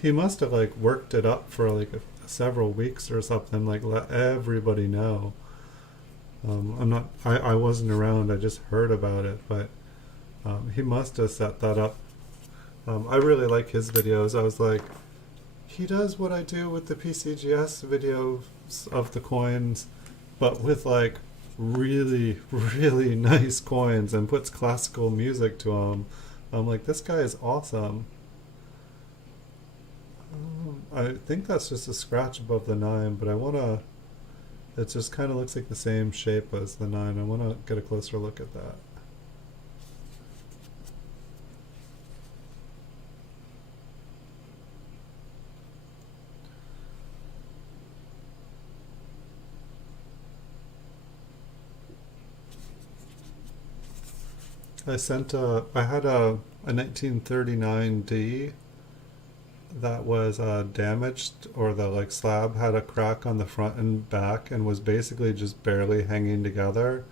he must have like worked it up for like several weeks or something, like let everybody know. I wasn't around, I just heard about it, but he must have set that up. I really like his videos. I was like, he does what I do with the PCGS videos of the coins, but with like really, really nice coins and puts classical music to them. I'm like, this guy is awesome. I think that's just a scratch above the 9, but I want to, it just kind of looks like the same shape as the 9. I want to get a closer look at that. I had a 1939D that was damaged, or the like slab had a crack on the front and back and was basically just barely hanging together.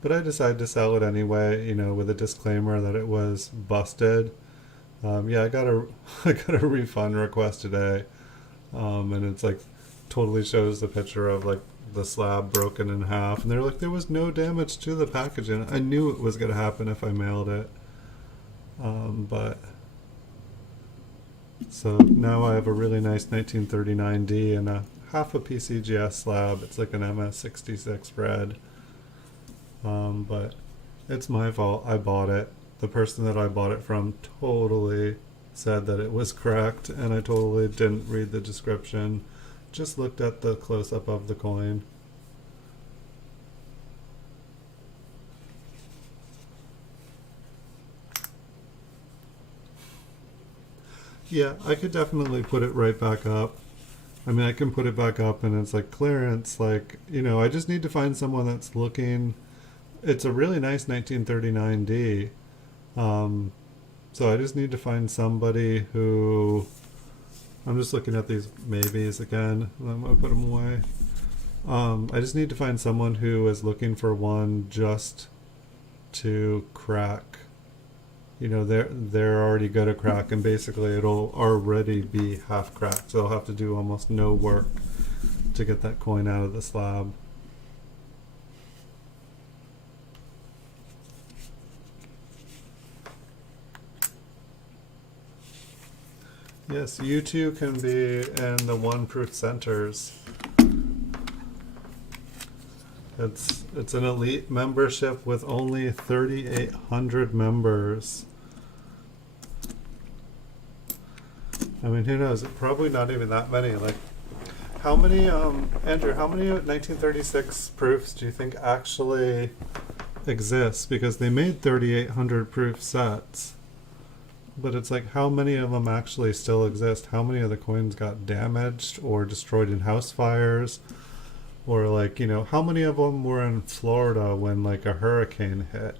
But I decided to sell it anyway, you know, with a disclaimer that it was busted. Yeah, I got a I got a refund request today, and it's like totally shows the picture of like the slab broken in half, and they're like, there was no damage to the packaging. I knew it was going to happen if I mailed it, but so now I have a really nice 1939D and a half a PCGS slab. It's like an MS66 red, but it's my fault. I bought it. The person that I bought it from totally said that it was cracked, and I totally didn't read the description. Just looked at the close-up of the coin. Yeah, I could definitely put it right back up. I mean, I can put it back up and it's like clearance, like, you know, I just need to find someone that's looking. It's a really nice 1939D. So I just need to find somebody who, I'm just looking at these maybes again, and I'm going to put them away. I just need to find someone who is looking for one just to crack. You know, they're already good at crack, and basically it'll already be half cracked, so they'll have to do almost no work to get that coin out of the slab. Yes, you too can be in the one proof centers. It's an elite membership with only 3,800 members. I mean, who knows? Probably not even that many. Like, how many, Andrew, how many 1936 proofs do you think actually exist? Because they made 3,800 proof sets. But it's like, how many of them actually still exist? How many of the coins got damaged or destroyed in house fires? Or like, you know, how many of them were in Florida when like a hurricane hit?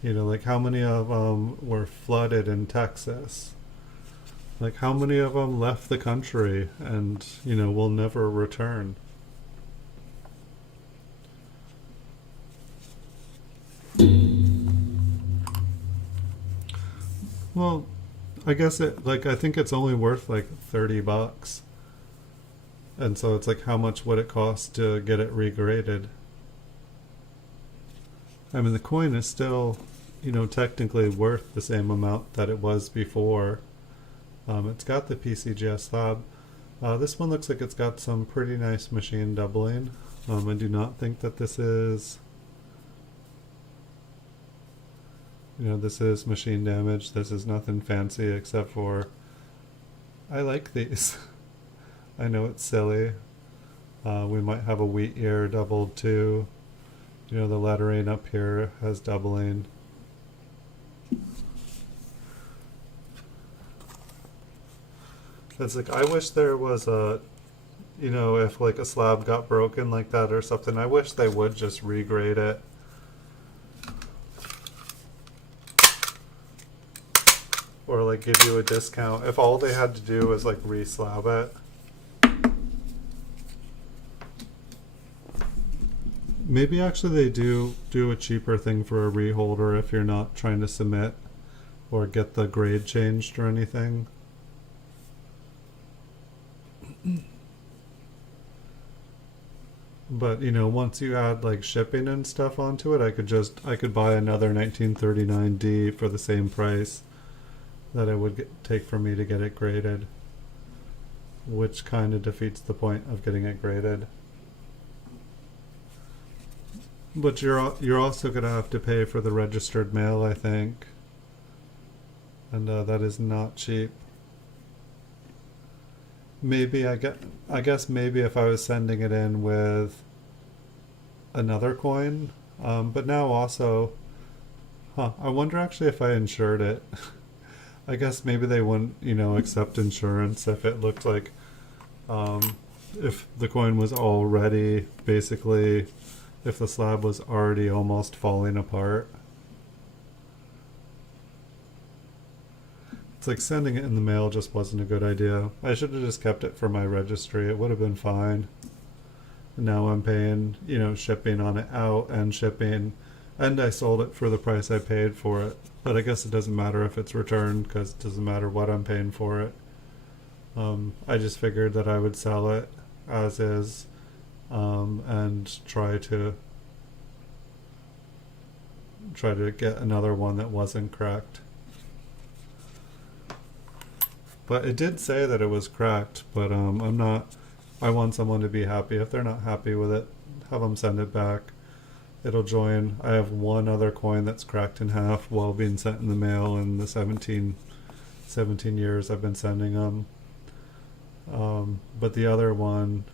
You know, like how many of them were flooded in Texas? Like how many of them left the country and, you know, will never return? Well, I guess I think it's only worth like $30. And so it's like, how much would it cost to get it regraded? I mean, the coin is still, you know, technically worth the same amount that it was before. It's got the PCGS slab. This one looks like it's got some pretty nice machine doubling. I do not think that this is You know, this is machine damage. This is nothing fancy except for I like these. I know it's silly. We might have a wheat year doubled too. You know, the lettering up here has doubling. It's like, I wish there was a, you know, if like a slab got broken like that or something, I wish they would just regrade it. Or like give you a discount if all they had to do was like re-slab it. Maybe actually they do a cheaper thing for a reholder if you're not trying to submit or get the grade changed or anything. But you know, once you add like shipping and stuff onto it, I could buy another 1939D for the same price that it would take for me to get it graded, which kind of defeats the point of getting it graded. But you're also gonna have to pay for the registered mail, I think, and that is not cheap. Maybe I guess maybe if I was sending it in with another coin, but now also, I wonder actually if I insured it. I guess maybe they wouldn't, you know, accept insurance if it looked like, if the coin was already basically, if the slab was already almost falling apart. It's like sending it in the mail just wasn't a good idea. I should have just kept it for my registry. It would have been fine. Now I'm paying, you know, shipping on it out and shipping, and I sold it for the price I paid for it. But I guess it doesn't matter if it's returned because it doesn't matter what I'm paying for it. I just figured that I would sell it as is, and try to get another one that wasn't cracked. But it did say that it was cracked, but I'm not. I want someone to be happy. If they're not happy with it, have them send it back. It'll join. I have one other coin that's cracked in half while being sent in the mail in the 17 years I've been sending them. But the other one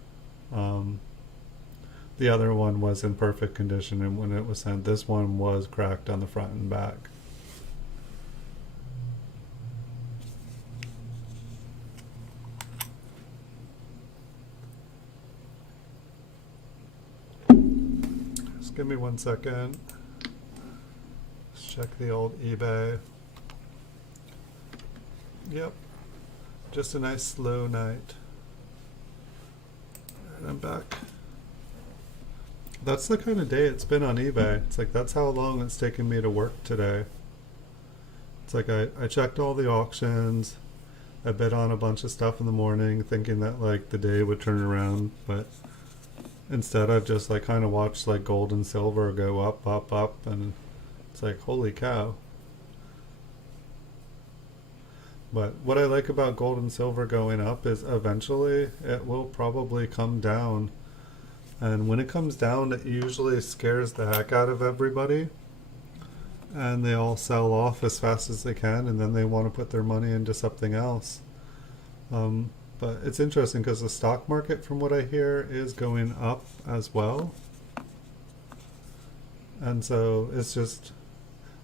was in perfect condition, and when it was sent, this one was cracked on the front and back. Just give me 1 second. Let's check the old eBay. Yep. Just a nice slow night. And I'm back. That's the kind of day it's been on eBay. It's like that's how long it's taken me to work today. It's like I checked all the auctions. I bid on a bunch of stuff in the morning thinking that like the day would turn around, but instead I've just like kind of watched like gold and silver go up, up, up, and it's like holy cow. But what I like about gold and silver going up is eventually it will probably come down. And when it comes down, it usually scares the heck out of everybody. And they all sell off as fast as they can, and then they want to put their money into something else. But it's interesting because the stock market, from what I hear, is going up as well. And so it's just,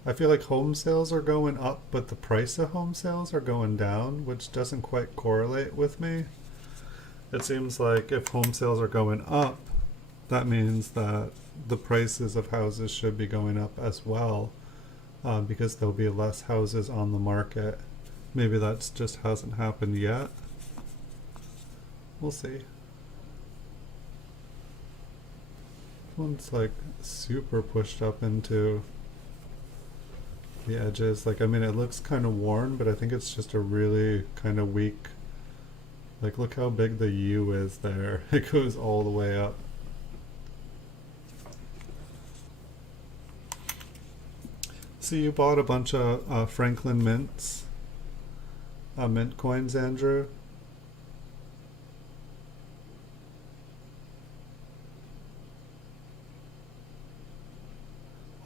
I feel like home sales are going up, but the price of home sales are going down, which doesn't quite correlate with me. It seems like if home sales are going up, that means that the prices of houses should be going up as well, because there'll be less houses on the market. Maybe that just hasn't happened yet. We'll see. This one's like super pushed up into the edges. Like, I mean, it looks kind of worn, but I think it's just a really kind of weak, like, look how big the U is there. It goes all the way up. So you bought a bunch of Franklin mints, mint coins, Andrew?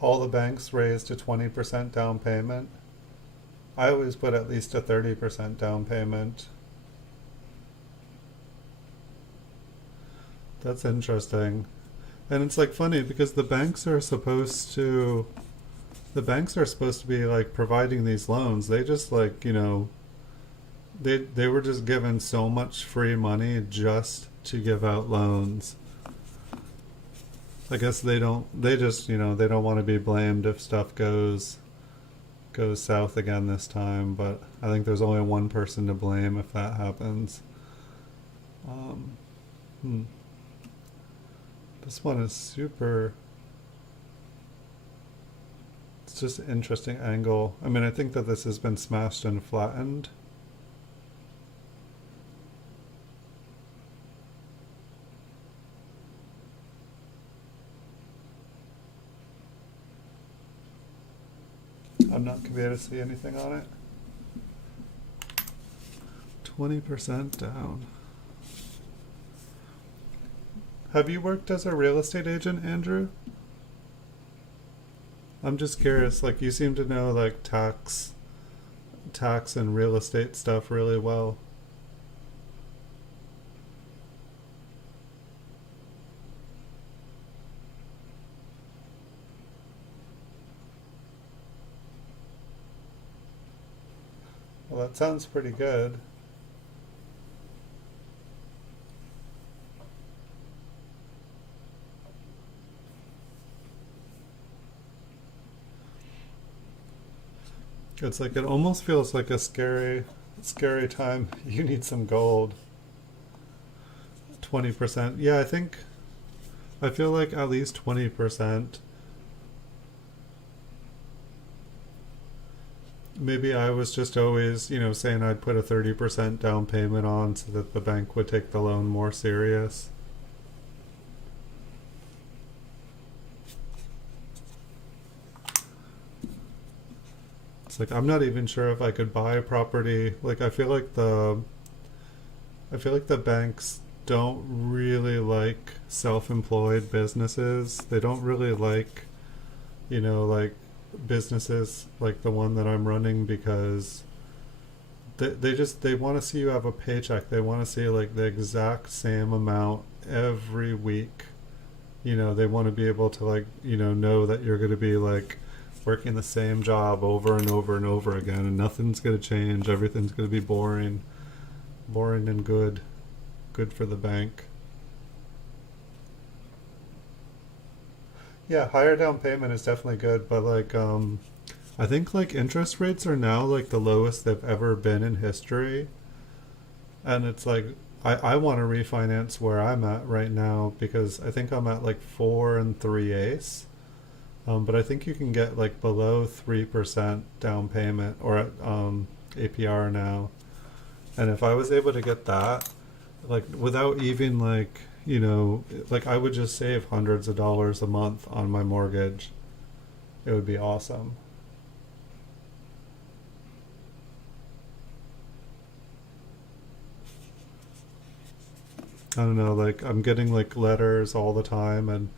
all the banks raised a 20% down payment. I always put at least a 30% down payment. That's interesting. And it's like funny because the banks are supposed to be like providing these loans. They just like, they were just given so much free money just to give out loans. I guess they just, they don't want to be blamed if stuff goes south again this time, but I think there's only one person to blame if that happens. Um, hmm. This one is super. It's just an interesting angle. I mean, I think that this has been smashed and flattened. I'm not going to be able to see anything on it. 20% down. Have you worked as a real estate agent, Andrew? I'm just curious, like you seem to know like tax and real estate stuff really well. Well, that sounds pretty good. It's like it almost feels like a scary time. You need some gold. 20%. Yeah, I feel like at least 20%. Maybe I was just always, saying I'd put a 30% down payment on so that the bank would take the loan more serious. It's like I'm not even sure if I could buy a property. Like I feel like the banks don't really like self-employed businesses. They don't really like, like businesses like the one that I'm running because they want to see you have a paycheck. They want to see like the exact same amount every week. They want to be able to like, know that you're going to be like working the same job over and over and over again and nothing's going to change. Everything's going to be boring and good for the bank. Yeah, higher down payment is definitely good, but like I think like interest rates are now like the lowest they've ever been in history. And it's like I want to refinance where I'm at right now because I think I'm at like 4 3/8. But I think you can get like below 3% down payment or at APR now. And if I was able to get that, like without even like, like I would just save hundreds of dollars a month on my mortgage. It would be awesome. I don't know, like I'm getting like letters all the time and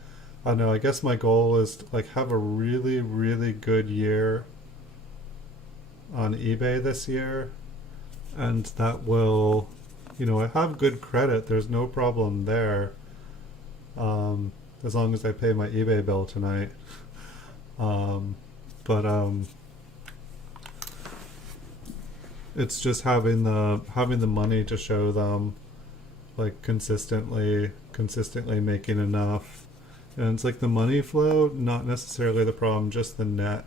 I don't know, I guess my goal is to like have a really, really good year on eBay this year and that will, I have good credit, there's no problem there. As long as I pay my eBay bill tonight. Um, but it's just having the money to show them like consistently making enough. And it's like the money flow, not necessarily the problem, just the net.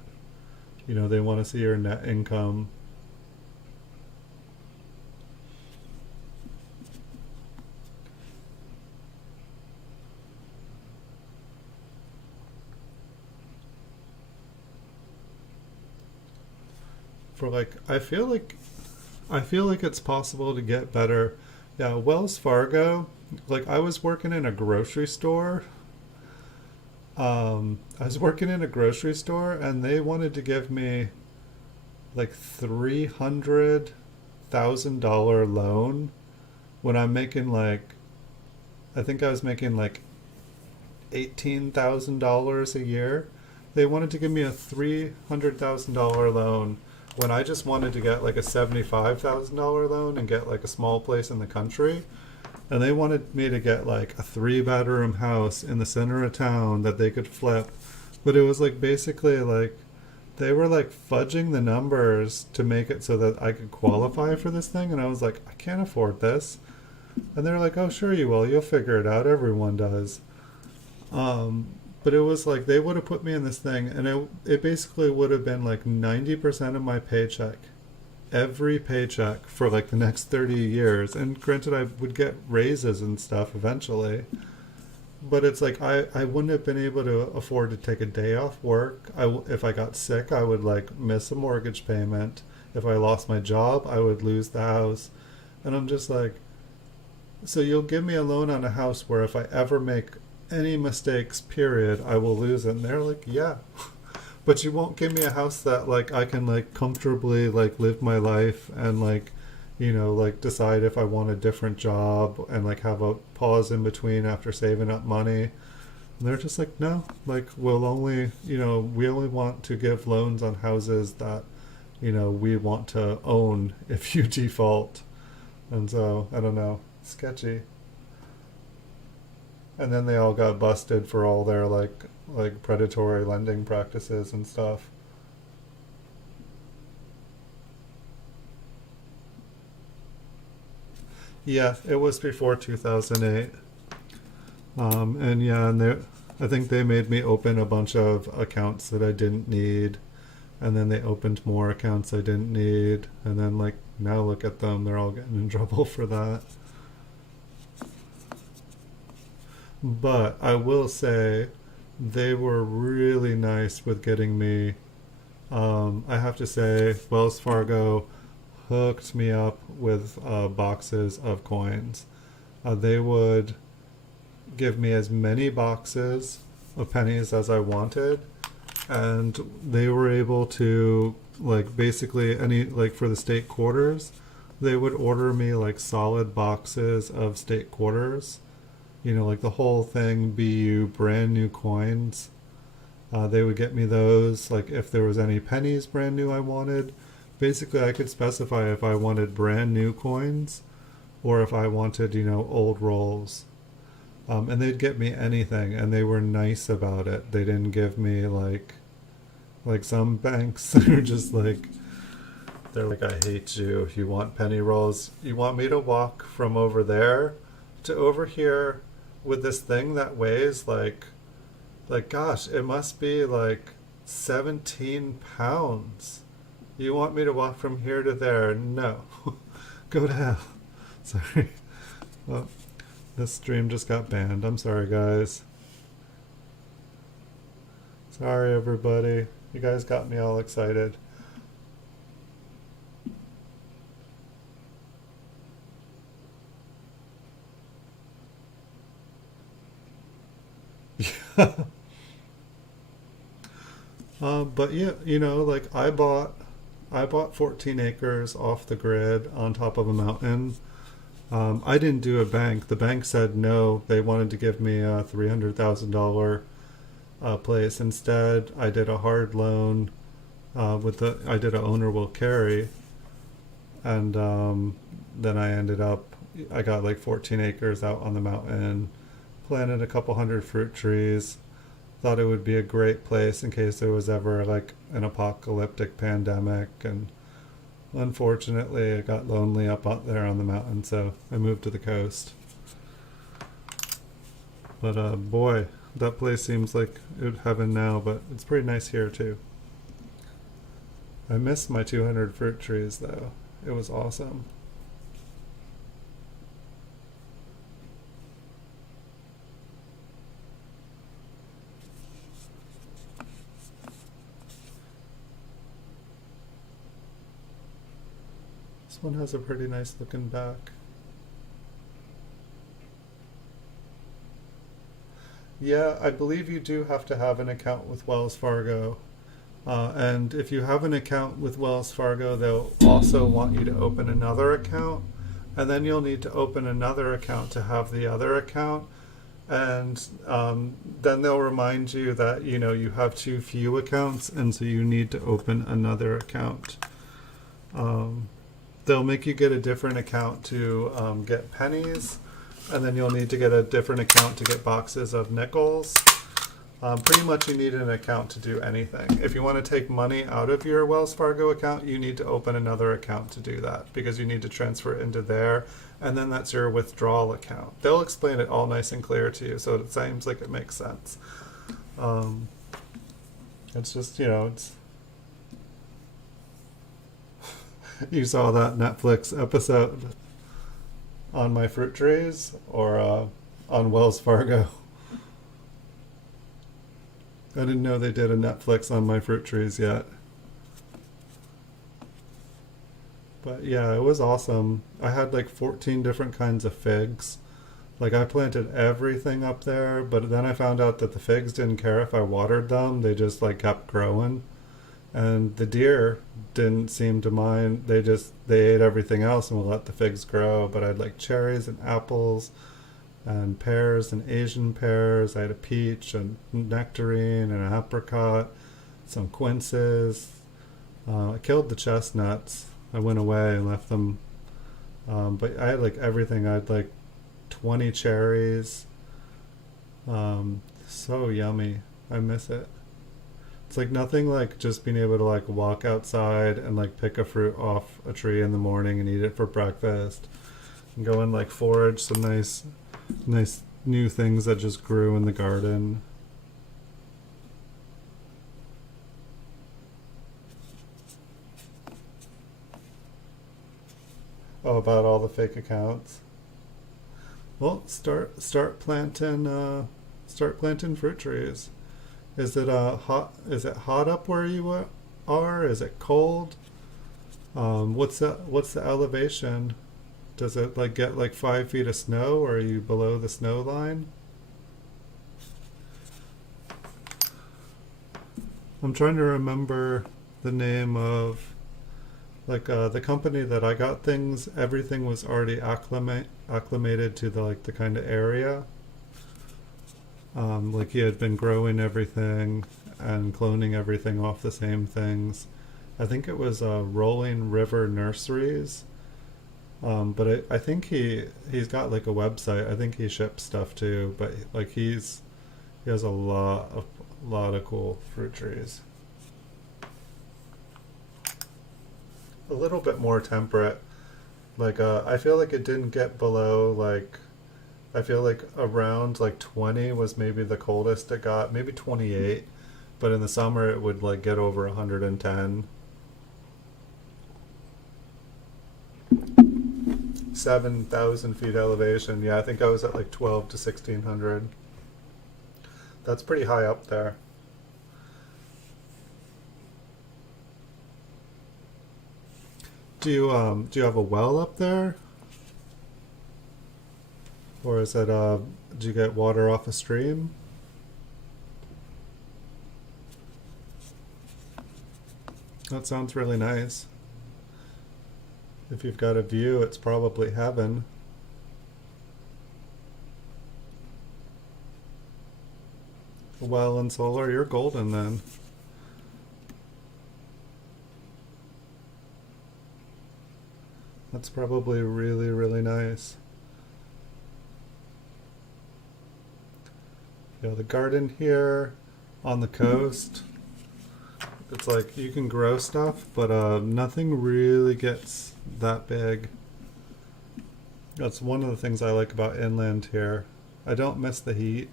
They want to see your net income. For like, I feel like it's possible to get better. Yeah, Wells Fargo, like I was working in a grocery store. I was working in a grocery store and they wanted to give me like $300,000 loan when I'm making like, I think I was making like $18,000 a year. They wanted to give me a $300,000 loan when I just wanted to get like a $75,000 loan and get like a small place in the country. And they wanted me to get like a 3-bedroom house in the center of town that they could flip. But it was like basically like they were like fudging the numbers to make it so that I could qualify for this thing. And I was like, I can't afford this. And they're like, oh, sure you will. You'll figure it out. Everyone does. But it was like they would have put me in this thing, and it basically would have been like 90% of my paycheck, every paycheck for like the next 30 years. And granted, I would get raises and stuff eventually, but it's like I wouldn't have been able to afford to take a day off work. If I got sick, I would like miss a mortgage payment. If I lost my job, I would lose the house. And I'm just like, so you'll give me a loan on a house where if I ever make any mistakes, period, I will lose it. And they're like, yeah. But you won't give me a house that like I can like comfortably like live my life and like, you know, like decide if I want a different job and like have a pause in between after saving up money. And they're just like, no, like we'll only, you know, we only want to give loans on houses that, you know, we want to own if you default. And so, I don't know, sketchy. And then they all got busted for all their like predatory lending practices and stuff. Yeah, it was before 2008. And yeah, and I think they made me open a bunch of accounts that I didn't need, and then they opened more accounts I didn't need, and then like now look at them, they're all getting in trouble for that. But I will say they were really nice with getting me. I have to say, Wells Fargo hooked me up with boxes of coins. They would give me as many boxes of pennies as I wanted, and they were able to like basically any like for the state quarters, they would order me like solid boxes of state quarters, you know, like the whole thing, BU brand new coins. They would get me those, like if there was any pennies brand new I wanted. Basically, I could specify if I wanted brand new coins or if I wanted, you know, old rolls. And they'd get me anything, and they were nice about it. They didn't give me like some banks are just like, they're like, I hate you. If you want penny rolls, you want me to walk from over there to over here with this thing that weighs like gosh, it must be like 17 pounds. You want me to walk from here to there? No. Go to hell. Sorry. Well, this stream just got banned. I'm sorry, guys. Sorry, everybody. You guys got me all excited. But yeah, you know, like I bought 14 acres off the grid on top of a mountain. I didn't do a bank. The bank said no. They wanted to give me a $300,000 place. Instead, I did a hard loan I did a owner will carry, and then I got like 14 acres out on the mountain, planted a couple hundred fruit trees. Thought it would be a great place in case there was ever like an apocalyptic pandemic, and unfortunately it got lonely up out there on the mountain, so I moved to the coast. But boy, that place seems like it would heaven now, but it's pretty nice here too. I miss my 200 fruit trees though. It was awesome. This one has a pretty nice looking back. Yeah, I believe you do have to have an account with Wells Fargo. And if you have an account with Wells Fargo, they'll also want you to open another account. And then you'll need to open another account to have the other account. And then they'll remind you that you have too few accounts, and so you need to open another account. Um, they'll make you get a different account to get pennies, and then you'll need to get a different account to get boxes of nickels. Pretty much you need an account to do anything. If you want to take money out of your Wells Fargo account, you need to open another account to do that, because you need to transfer it into there, and then that's your withdrawal account. They'll explain it all nice and clear to you, so it seems like it makes sense. It's just, it's you saw that Netflix episode on my fruit trees, or on Wells Fargo? I didn't know they did a Netflix on my fruit trees yet. But yeah, it was awesome. I had like 14 different kinds of figs. Like, I planted everything up there, but then I found out that the figs didn't care if I watered them. They just like kept growing. And the deer didn't seem to mind. They ate everything else and would let the figs grow. But I had like cherries and apples and pears and Asian pears. I had a peach, a nectarine, and an apricot, some quinces. I killed the chestnuts. I went away and left them. But I had like everything. I had like 20 cherries. So yummy. I miss it. It's like nothing like just being able to like walk outside and like pick a fruit off a tree in the morning and eat it for breakfast. And go and like forage some nice new things that just grew in the garden. Oh, about all the fake accounts. Well, start planting fruit trees. Is it hot? Is it hot up where you are? Is it cold? What's the elevation? Does it like get like 5 feet of snow, or are you below the snow line? I'm trying to remember the name of the company that I got things. Everything was already acclimated to the kind of area. Like he had been growing everything and cloning everything off the same things. I think it was Rolling River Nurseries. But I think he's got like a website. I think he ships stuff too. But like he has a lot of cool fruit trees. A little bit more temperate. Like I feel like it didn't get below like. I feel like around like 20 was maybe the coldest it got, maybe 28, but in the summer it would like get over 110. 7,000 feet elevation. Yeah, I think I was at like 12 to 1600. That's pretty high up there. Do you have a well up there? Or is it, do you get water off a stream? That sounds really nice. If you've got a view, it's probably heaven. Well, and solar, you're golden then. That's probably really, really nice. The garden here on the coast, it's like you can grow stuff, but nothing really gets that big. That's one of the things I like about inland here. I don't miss the heat,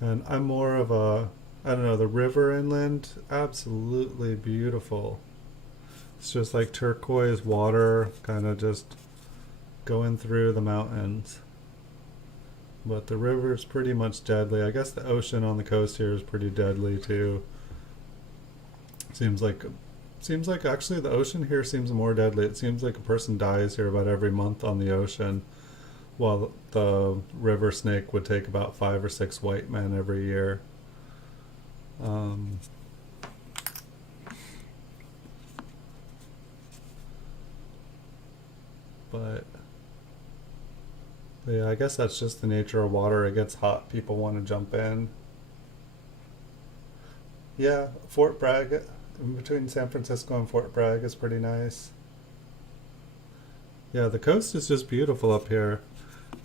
and I'm more of I don't know, the river inland, absolutely beautiful. It's just like turquoise water, kind of just going through the mountains. But the river is pretty much deadly. I guess the ocean on the coast here is pretty deadly too. Seems like actually the ocean here seems more deadly. It seems like a person dies here about every month on the ocean, while the river snake would take about 5 or 6 white men every year. But But yeah, I guess that's just the nature of water. It gets hot, people want to jump in. Yeah, Fort Bragg, in between San Francisco and Fort Bragg, is pretty nice. Yeah, the coast is just beautiful up here.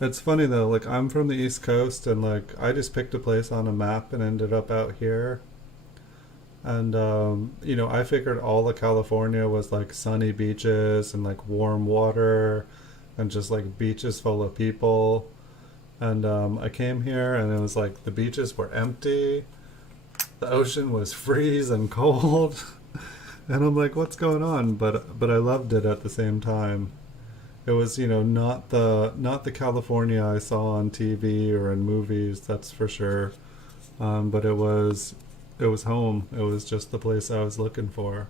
It's funny though, like I'm from the East Coast and like I just picked a place on a map and ended up out here. And I figured all of California was like sunny beaches and like warm water and just like beaches full of people. And I came here and it was like the beaches were empty, the ocean was freezing cold, and I'm like, what's going on? But I loved it at the same time. It was, not the California I saw on TV or in movies, that's for sure. But it was home. It was just the place I was looking for.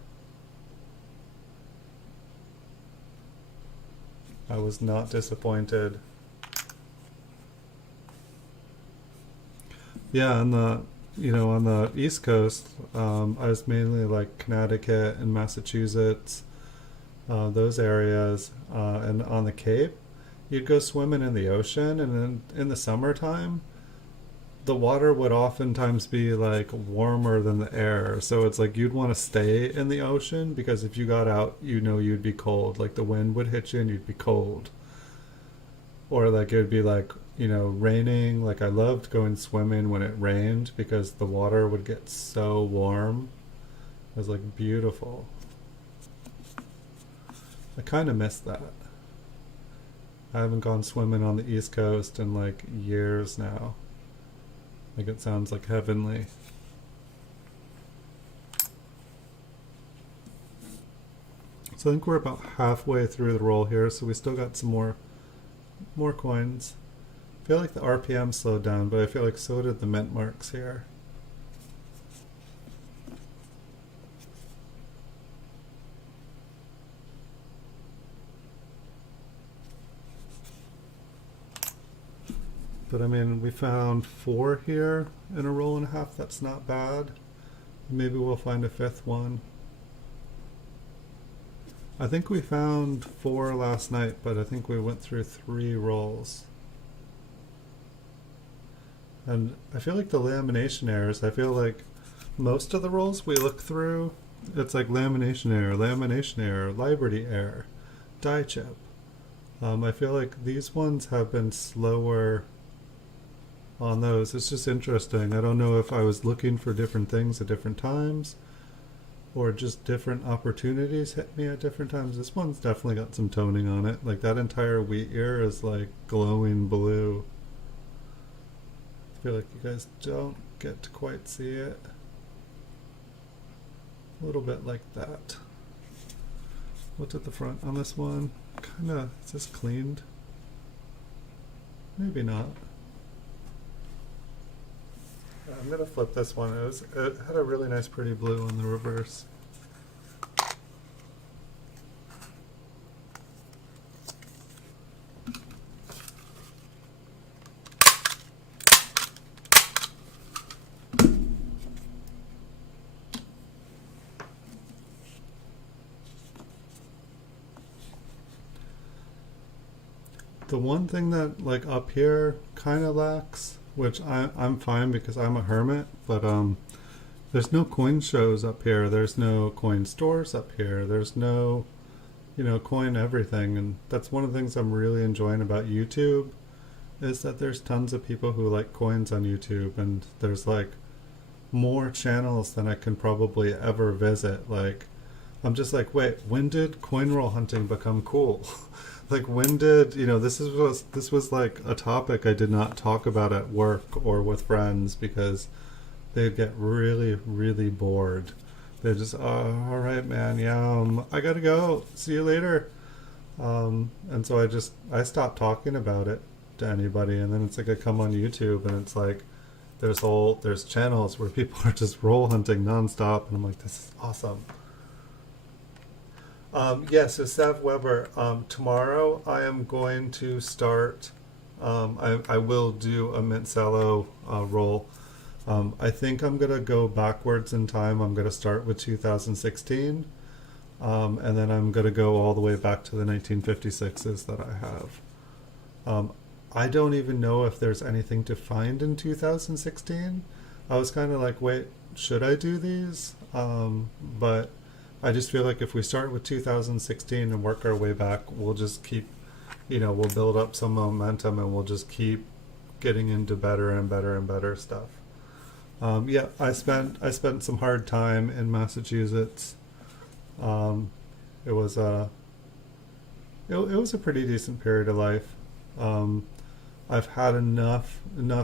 I was not disappointed. Yeah, on the East Coast, I was mainly like Connecticut and Massachusetts, those areas, and on the Cape, you'd go swimming in the ocean, and then in the summertime, the water would oftentimes be like warmer than the air. So it's like you'd want to stay in the ocean because if you got out, you'd be cold. Like the wind would hit you and you'd be cold. Or like it would be like, raining. Like I loved going swimming when it rained because the water would get so warm. It was like beautiful. I kind of miss that. I haven't gone swimming on the East Coast in like years now. Like it sounds like heavenly. So I think we're about halfway through the roll here, so we still got some more coins. I feel like the RPM slowed down, but I feel like so did the mint marks here. But I mean, we found 4 here in a roll and a half. That's not bad. Maybe we'll find a 5th one. I think we found 4 last night, but I think we went through 3 rolls. And I feel like the lamination errors, I feel like most of the rolls we look through, it's like lamination error, Liberty error, die chip. I feel like these ones have been slower on those. It's just interesting. I don't know if I was looking for different things at different times or just different opportunities hit me at different times. This one's definitely got some toning on it. Like that entire wheat ear is like glowing blue. I feel like you guys don't get to quite see it. A little bit like that. What's at the front on this one? Kinda, is this cleaned? Maybe not. I'm gonna flip this one. It had a really nice pretty blue on the reverse. The one thing that like up here kind of lacks, which I'm fine because I'm a hermit, but there's no coin shows up here. There's no coin stores up here. There's no, coin everything. And that's one of the things I'm really enjoying about YouTube is that there's tons of people who like coins on YouTube, and there's like more channels than I can probably ever visit. Like I'm just like, wait, when did coin roll hunting become cool? Like when did this was like a topic I did not talk about at work or with friends because they'd get really, really bored. They're just, oh, all right, man, yeah, I gotta go. See you later. And so I stopped talking about it to anybody, and then it's like I come on YouTube and it's like there's channels where people are just roll hunting nonstop, and I'm like, this is awesome. Yes, so Sav Weber, tomorrow I am going to start, I will do a Mint Sallow roll. I think I'm going to go backwards in time. I'm going to start with 2016, and then I'm going to go all the way back to the 1956s that I have. I don't even know if there's anything to find in 2016. I was kind of like, wait, should I do these? But I just feel like if we start with 2016 and work our way back, we'll just keep, we'll build up some momentum and we'll just keep getting into better and better and better stuff. Yeah, I spent some hard time in Massachusetts. Um, it was it was a pretty decent period of life. Um, I've had enough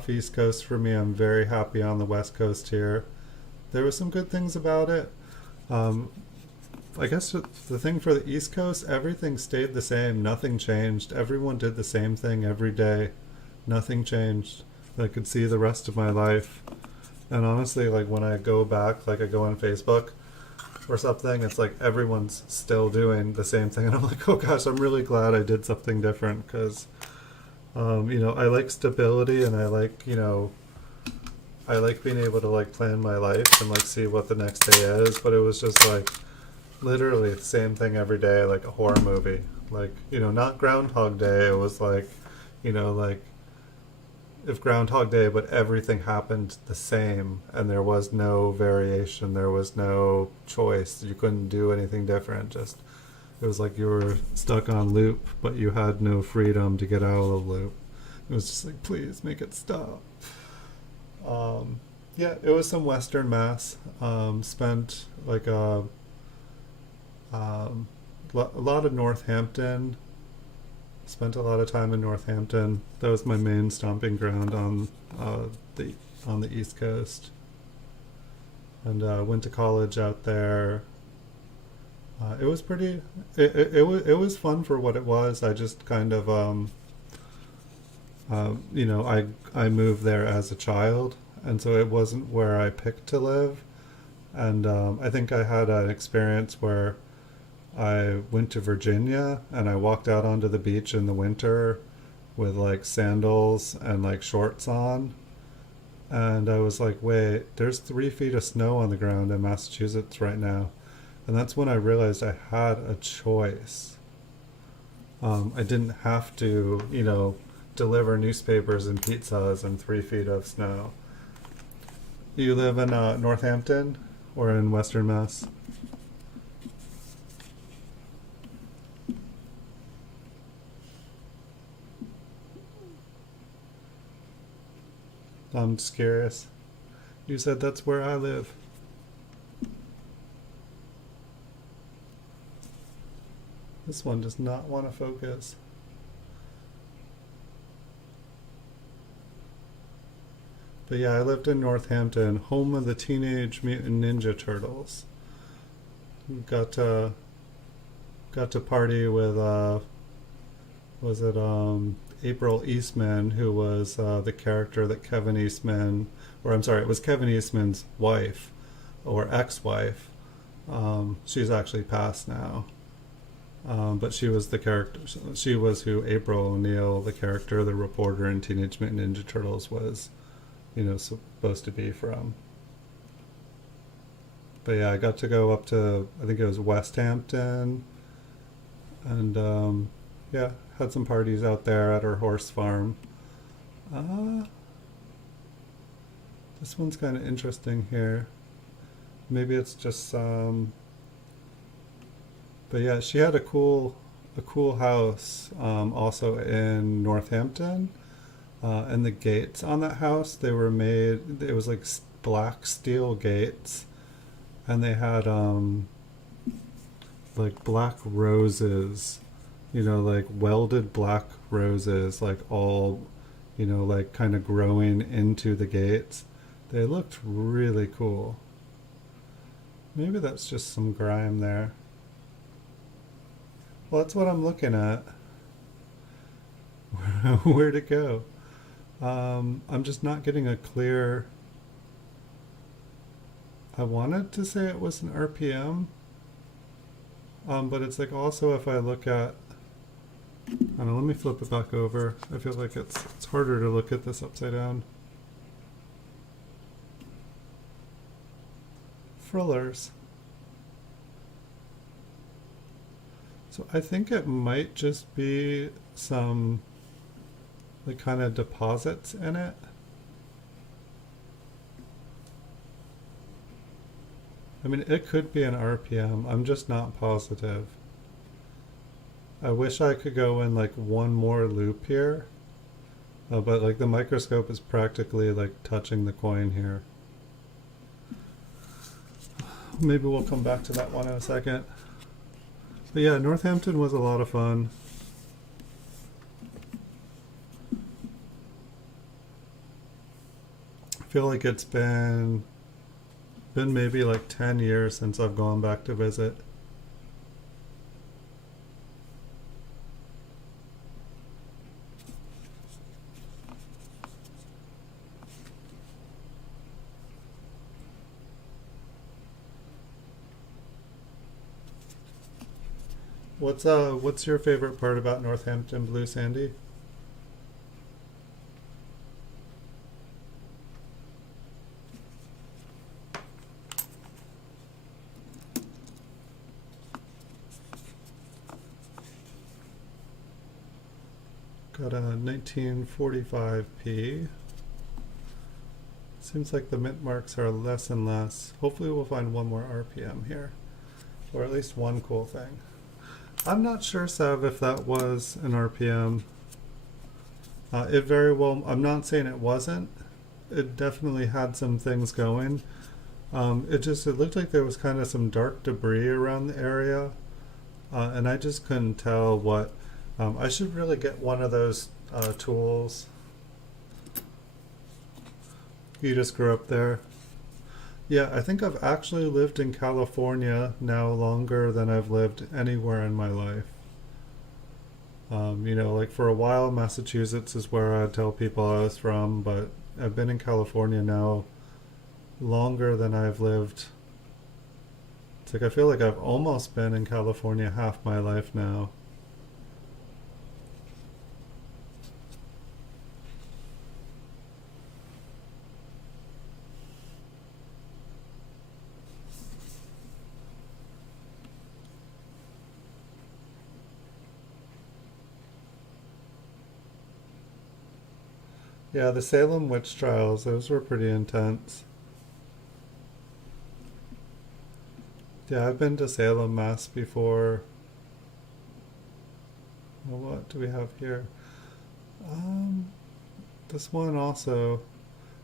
East Coast for me. I'm very happy on the West Coast here. There were some good things about it. Um, I guess the thing for the East Coast, everything stayed the same. Nothing changed. Everyone did the same thing every day. Nothing changed. I could see the rest of my life. And honestly, like when I go back, like I go on Facebook or something, it's like everyone's still doing the same thing. And I'm like, oh gosh, I'm really glad I did something different because, I like stability and I like being able to like plan my life and like see what the next day is. But it was just like literally the same thing every day, like a horror movie. Like, not Groundhog Day. It was like, like if Groundhog Day, but everything happened the same and there was no variation, there was no choice. You couldn't do anything different. Just it was like you were stuck on loop, but you had no freedom to get out of the loop. It was just like, please make it stop. Yeah, it was some Western Mass. Spent like a lot of Northampton. Spent a lot of time in Northampton. That was my main stomping ground the on the East Coast, and went to college out there. It was pretty. It was fun for what it was. I just kind of I moved there as a child, and so it wasn't where I picked to live. And I think I had an experience where I went to Virginia and I walked out onto the beach in the winter with like sandals and like shorts on. And I was like, wait, there's 3 feet of snow on the ground in Massachusetts right now. And that's when I realized I had a choice. I didn't have to, deliver newspapers and pizzas in 3 feet of snow. You live in Northampton or in Western Mass? I'm just curious. You said that's where I live. This one does not want to focus. But yeah, I lived in Northampton, home of the Teenage Mutant Ninja Turtles. Got to party with was it April Eastman, who was the character that Kevin Eastman, or I'm sorry, it was Kevin Eastman's wife or ex-wife. She's actually passed now. But she was the character. She was who April O'Neil, the character, the reporter in Teenage Mutant Ninja Turtles, was, supposed to be from. But yeah, I got to go up to, I think it was West Hampton, and yeah, had some parties out there at her horse farm. This one's kind of interesting here. Maybe it's just but yeah, she had a cool house also in Northampton. And the gates on that house, they were made, it was like black steel gates, and they had like black roses, like welded black roses, like all, like kind of growing into the gates. They looked really cool. Maybe that's just some grime there. Well, that's what I'm looking at. Where'd it go? I'm just not getting a clear. I wanted to say it was an RPM, but it's like also if I look at. I don't know, let me flip it back over. I feel like it's harder to look at this upside down. Frillers. So I think it might just be some like kind of deposits in it. I mean, it could be an RPM. I'm just not positive. I wish I could go in like one more loop here, but like the microscope is practically like touching the coin here. Maybe we'll come back to that one in a second. But yeah, Northampton was a lot of fun. I feel like it's been maybe like 10 years since I've gone back to visit. What's your favorite part about Northampton Blue, Sandy? Got a 1945p. Seems like the mint marks are less and less. Hopefully we'll find one more RPM here, or at least one cool thing. I'm not sure, Sav, if that was an RPM. It very well, I'm not saying it wasn't. It definitely had some things going. It looked like there was kind of some dark debris around the area. And I just couldn't tell what. I should really get one of those tools. You just grew up there. Yeah, I think I've actually lived in California now longer than I've lived anywhere in my life. Like for a while, Massachusetts is where I tell people I was from, but I've been in California now longer than I've lived. It's like I feel like I've almost been in California half my life now. Yeah, the Salem witch trials, those were pretty intense. Yeah, I've been to Salem Mass before. Well, what do we have here? Um, this one also.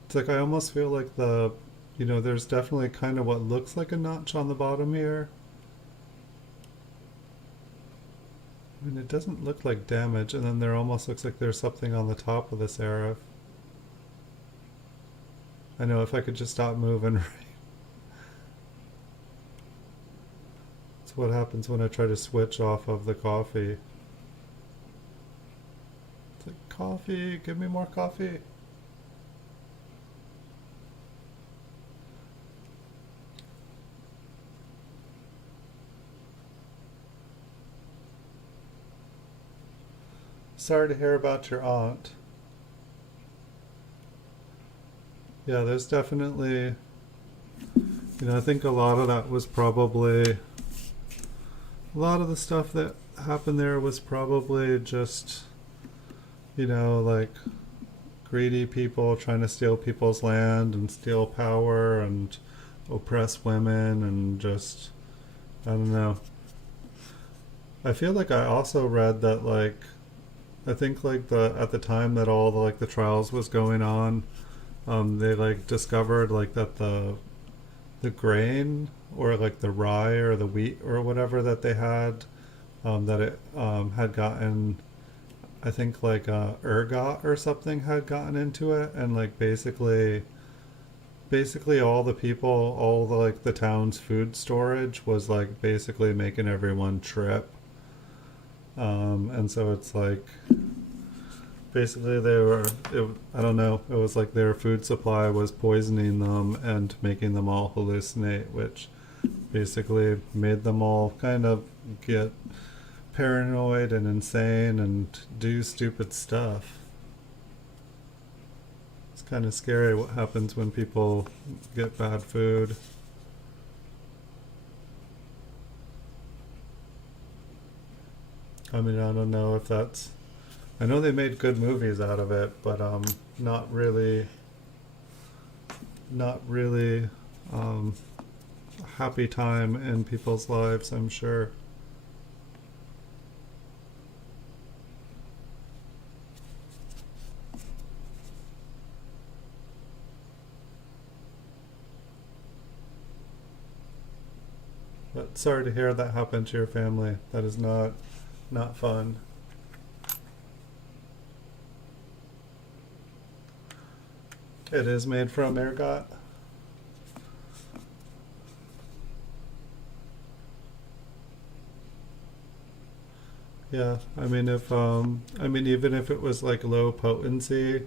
It's like I almost feel like there's definitely kind of what looks like a notch on the bottom here. I mean, it doesn't look like damage, and then there almost looks like there's something on the top of the serif. I know if I could just stop moving. That's what happens when I try to switch off of the coffee. It's like, coffee, give me more coffee. Sorry to hear about your aunt. Yeah, there's definitely, I think a lot of that was probably, a lot of the stuff that happened there was probably just, like greedy people trying to steal people's land and steal power and oppress women and just, I don't know. I feel like I also read that I think at the time that all the trials was going on, they discovered that the grain or the rye or the wheat or whatever that they had, that it had gotten, I think ergot or something had gotten into it, and basically all the people, all the town's food storage was basically making everyone trip. And so it's basically I don't know, it was their food supply was poisoning them and making them all hallucinate, which basically made them all kind of get paranoid and insane and do stupid stuff. It's kind of scary what happens when people get bad food. I mean, I don't know if that's, I know they made good movies out of it, but not really, not really um, a happy time in people's lives, I'm sure. But sorry to hear that happened to your family. That is not fun. It is made from ergot. Yeah, I mean even if it was like low potency,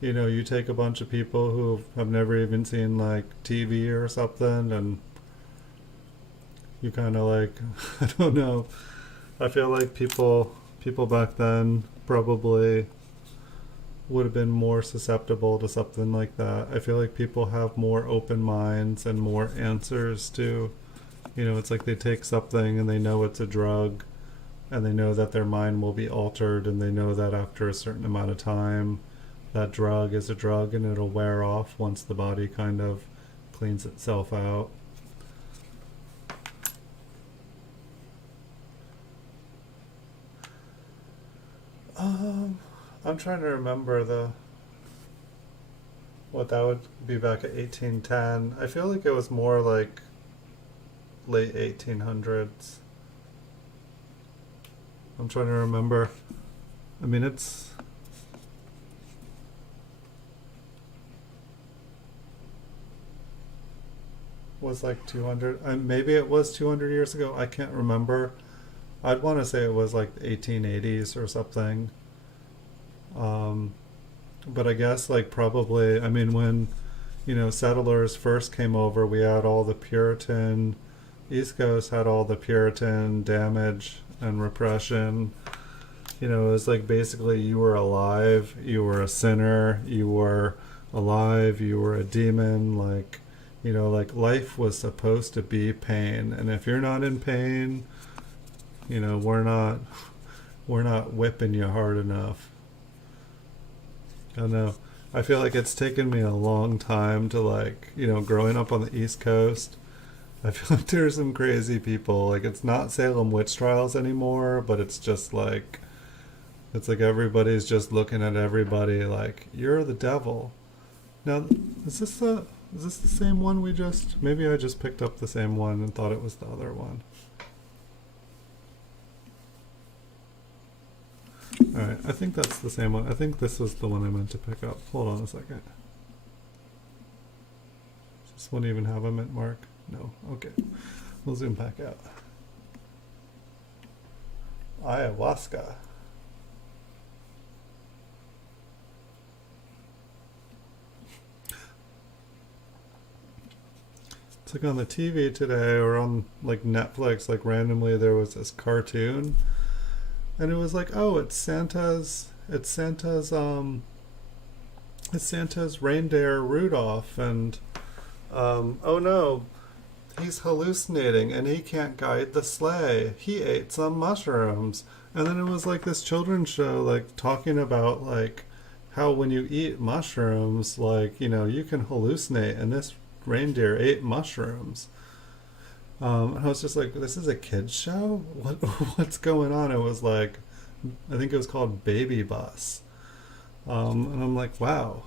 you take a bunch of people who have never even seen like TV or something, and you kind of like I don't know. I feel like people back then probably would have been more susceptible to something like that. I feel like people have more open minds and more answers to, it's like they take something and they know it's a drug, and they know that their mind will be altered, and they know that after a certain amount of time that drug is a drug and it'll wear off once the body kind of cleans itself out. Um, I'm trying to remember what that would be back at 1810. I feel like it was more like late 1800s. I'm trying to remember. I mean, it's was like 200. Maybe it was 200 years ago. I can't remember. I'd want to say it was like the 1880s or something. Um, but I guess like probably, I mean, when settlers first came over, we had all the Puritan East Coast had all the Puritan damage and repression. It was like basically you were alive, you were a sinner, you were alive, you were a demon. Like life was supposed to be pain, and if you're not in pain, we're not whipping you hard enough. I know. I feel like it's taken me a long time to growing up on the East Coast. I feel like there's some crazy people. Like it's not Salem witch trials anymore, but it's like everybody's just looking at everybody like you're the devil. Now, is this the same one we just? Maybe I just picked up the same one and thought it was the other one. Alright, I think that's the same one. I think this was the one I meant to pick up. Hold on a second. Does this one even have a mint mark? No. Okay. We'll zoom back out. Ayahuasca. It's like on the TV today or on like Netflix, like randomly there was this cartoon, and it was like, oh, it's Santa's reindeer Rudolph, and oh no, he's hallucinating and he can't guide the sleigh. He ate some mushrooms. And then it was like this children's show like talking about like how when you eat mushrooms, you can hallucinate, and this reindeer ate mushrooms. And I was just like, this is a kid's show? What's going on? It was like, I think it was called Baby Bus. And I'm like, wow.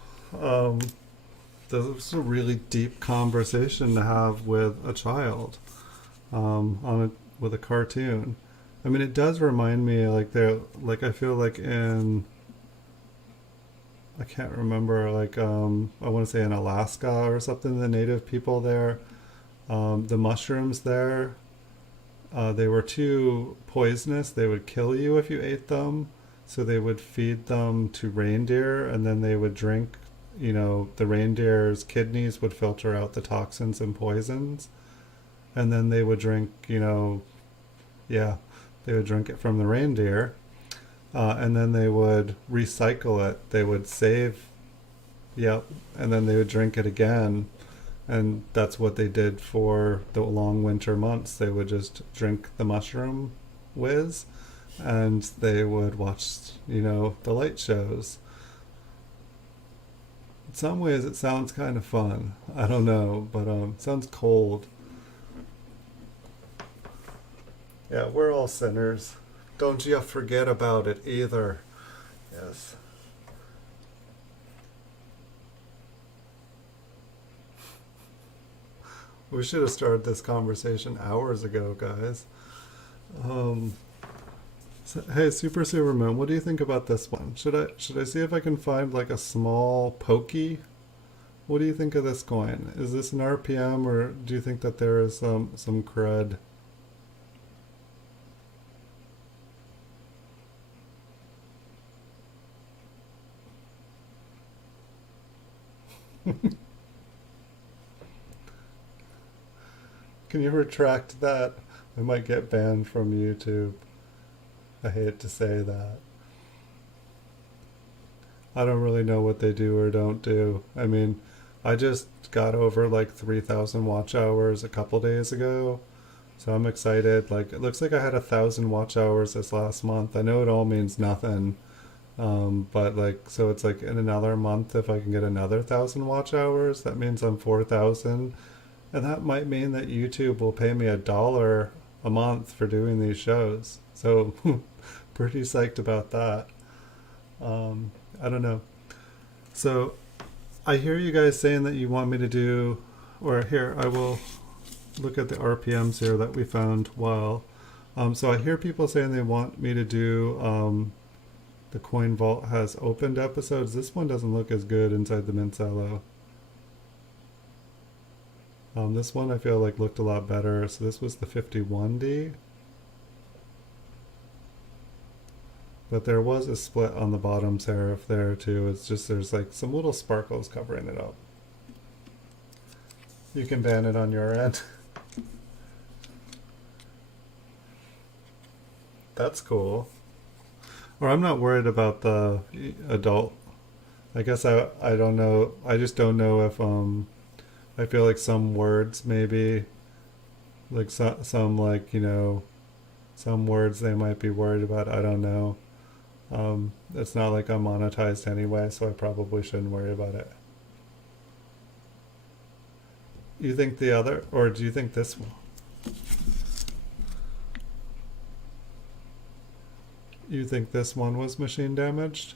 This was a really deep conversation to have with a child with a cartoon. I mean, it does remind me I feel like I can't remember, I want to say in Alaska or something, the native people there, the mushrooms there, they were too poisonous. They would kill you if you ate them. So they would feed them to reindeer, and then they would drink, the reindeer's kidneys would filter out the toxins and poisons. And then they would drink, yeah, they would drink it from the reindeer. And then they would recycle it. They would save, yep, and then they would drink it again. And that's what they did for the long winter months. They would just drink the mushroom whiz, and they would watch, the light shows. In some ways, it sounds kind of fun. I don't know, but it sounds cold. Yeah, we're all sinners. Don't you forget about it either. Yes. We should have started this conversation hours ago, guys. Um, hey, Super Superman, what do you think about this one? Should I see if I can find like a small pokey? What do you think of this coin? Is this an RPM, or do you think that there is some cred? Can you retract that? I might get banned from YouTube. I hate to say that. I don't really know what they do or don't do. I mean, I just got over like 3,000 watch hours a couple days ago. So I'm excited. Like, it looks like I had 1,000 watch hours this last month. I know it all means nothing. But like, so it's like in another month, if I can get another 1,000 watch hours, that means I'm 4,000. And that might mean that YouTube will pay me $1 a month for doing these shows. So pretty psyched about that. I don't know. So I hear you guys saying that you want me to do, or here, I will look at the RPMs here that we found while. So I hear people saying they want me to do the Coin Vault has opened episodes. This one doesn't look as good inside the Mincello. This one I feel like looked a lot better. So this was the 51D. But there was a split on the bottom serif there too. It's just there's like some little sparkles covering it up. You can ban it on your end. That's cool. Or I'm not worried about the adult. I guess I don't know. I just don't know if I feel like some words maybe like some like some words they might be worried about. I don't know. It's not like I'm monetized anyway, so I probably shouldn't worry about it. You think the other, or do you think this one? You think this one was machine damaged?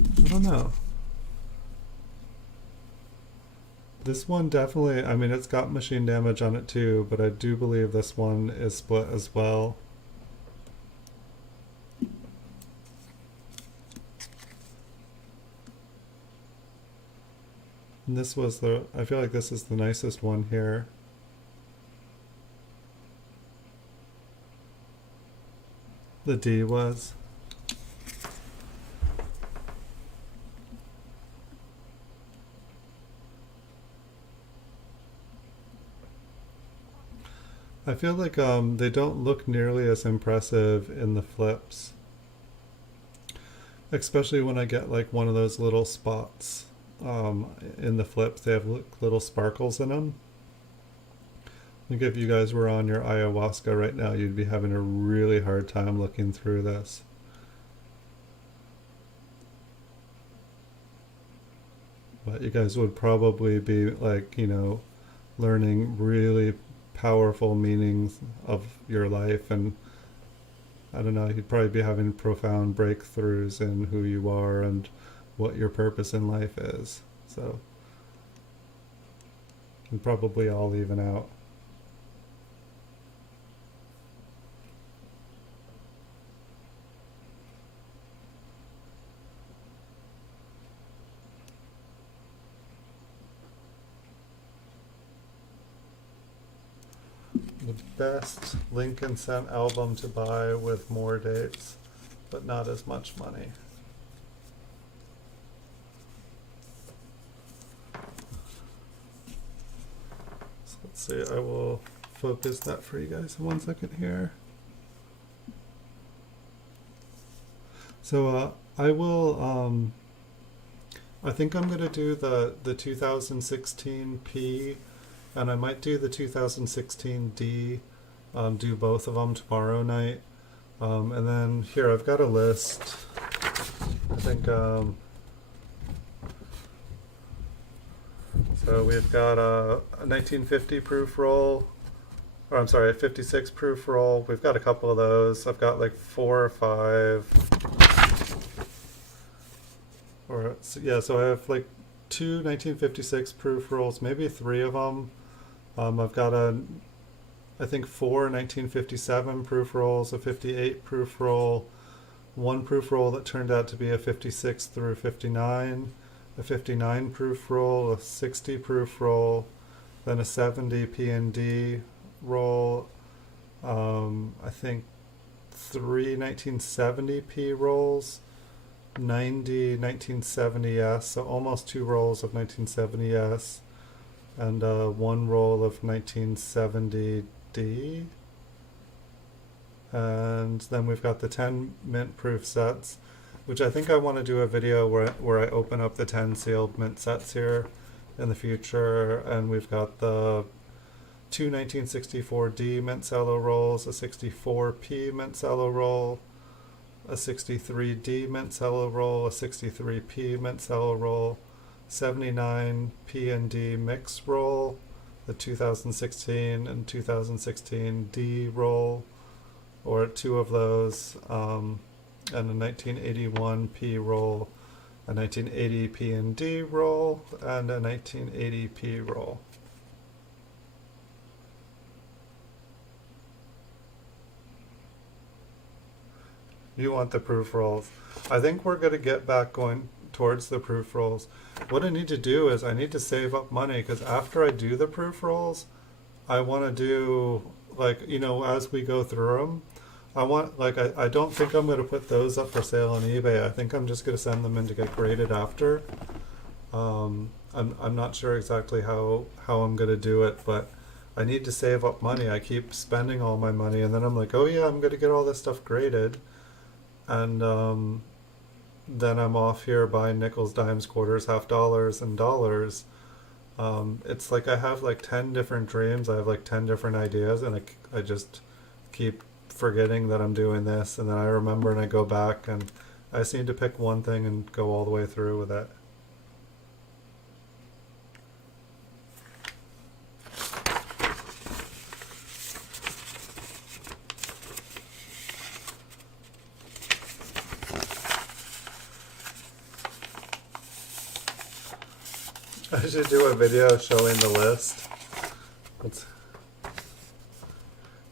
I don't know. This one definitely, I mean, it's got machine damage on it too, but I do believe this one is split as well. And this was I feel like this is the nicest one here. The D was. I feel like they don't look nearly as impressive in the flips. Especially when I get like one of those little spots in the flips. They have little sparkles in them. I think if you guys were on your ayahuasca right now, you'd be having a really hard time looking through this. But you guys would probably be like, learning really powerful meanings of your life, and I don't know, you'd probably be having profound breakthroughs in who you are and what your purpose in life is. So and probably all even out. The best Lincoln Cent album to buy with more dates, but not as much money. So let's see, I will focus that for you guys in 1 second here. So I will, I think I'm going to do the 2016 P, and I might do the 2016 D, do both of them tomorrow night. And then here I've got a list. I think so we've got a 1950 proof roll, or I'm sorry, a 56 proof roll. We've got a couple of those. I've got like 4 or 5. Or yeah, so I have like 2 1956 proof rolls, maybe 3 of them. I've got I think 4 1957 proof rolls, a 58 proof roll, 1 proof roll that turned out to be a 56 through 59, a 59 proof roll, a 60 proof roll, then a 70 P&D roll, I think 3 1970 P rolls, 90 1970S, so almost 2 rolls of 1970S, and 1 roll of 1970D. And then we've got the 10 mint proof sets, which I think I want to do a video where I open up the 10 sealed mint sets here in the future. And we've got the 2 1964D mint cello rolls, a 64P mint cello roll, a 63D mint cello roll, a 63P mint cello roll, 79 P&D mix roll, the 2016 and 2016 D roll, or 2 of those, and a 1981 P roll, a 1980 P&D roll, and a 1980 P roll. You want the proof rolls. I think we're going to get back going towards the proof rolls. What I need to do is I need to save up money, because after I do the proof rolls, I want to do, like, you know, as we go through them, I don't think I'm going to put those up for sale on eBay. I think I'm just going to send them in to get graded after. I'm not sure exactly how I'm going to do it, but I need to save up money. I keep spending all my money, and then I'm like, oh yeah, I'm going to get all this stuff graded. And then I'm off here buying nickels, dimes, quarters, half dollars, and dollars. It's like I have like 10 different dreams. I have like 10 different ideas, and I just keep forgetting that I'm doing this, and then I remember and I go back, and I seem to pick one thing and go all the way through with it. I should do a video showing the list.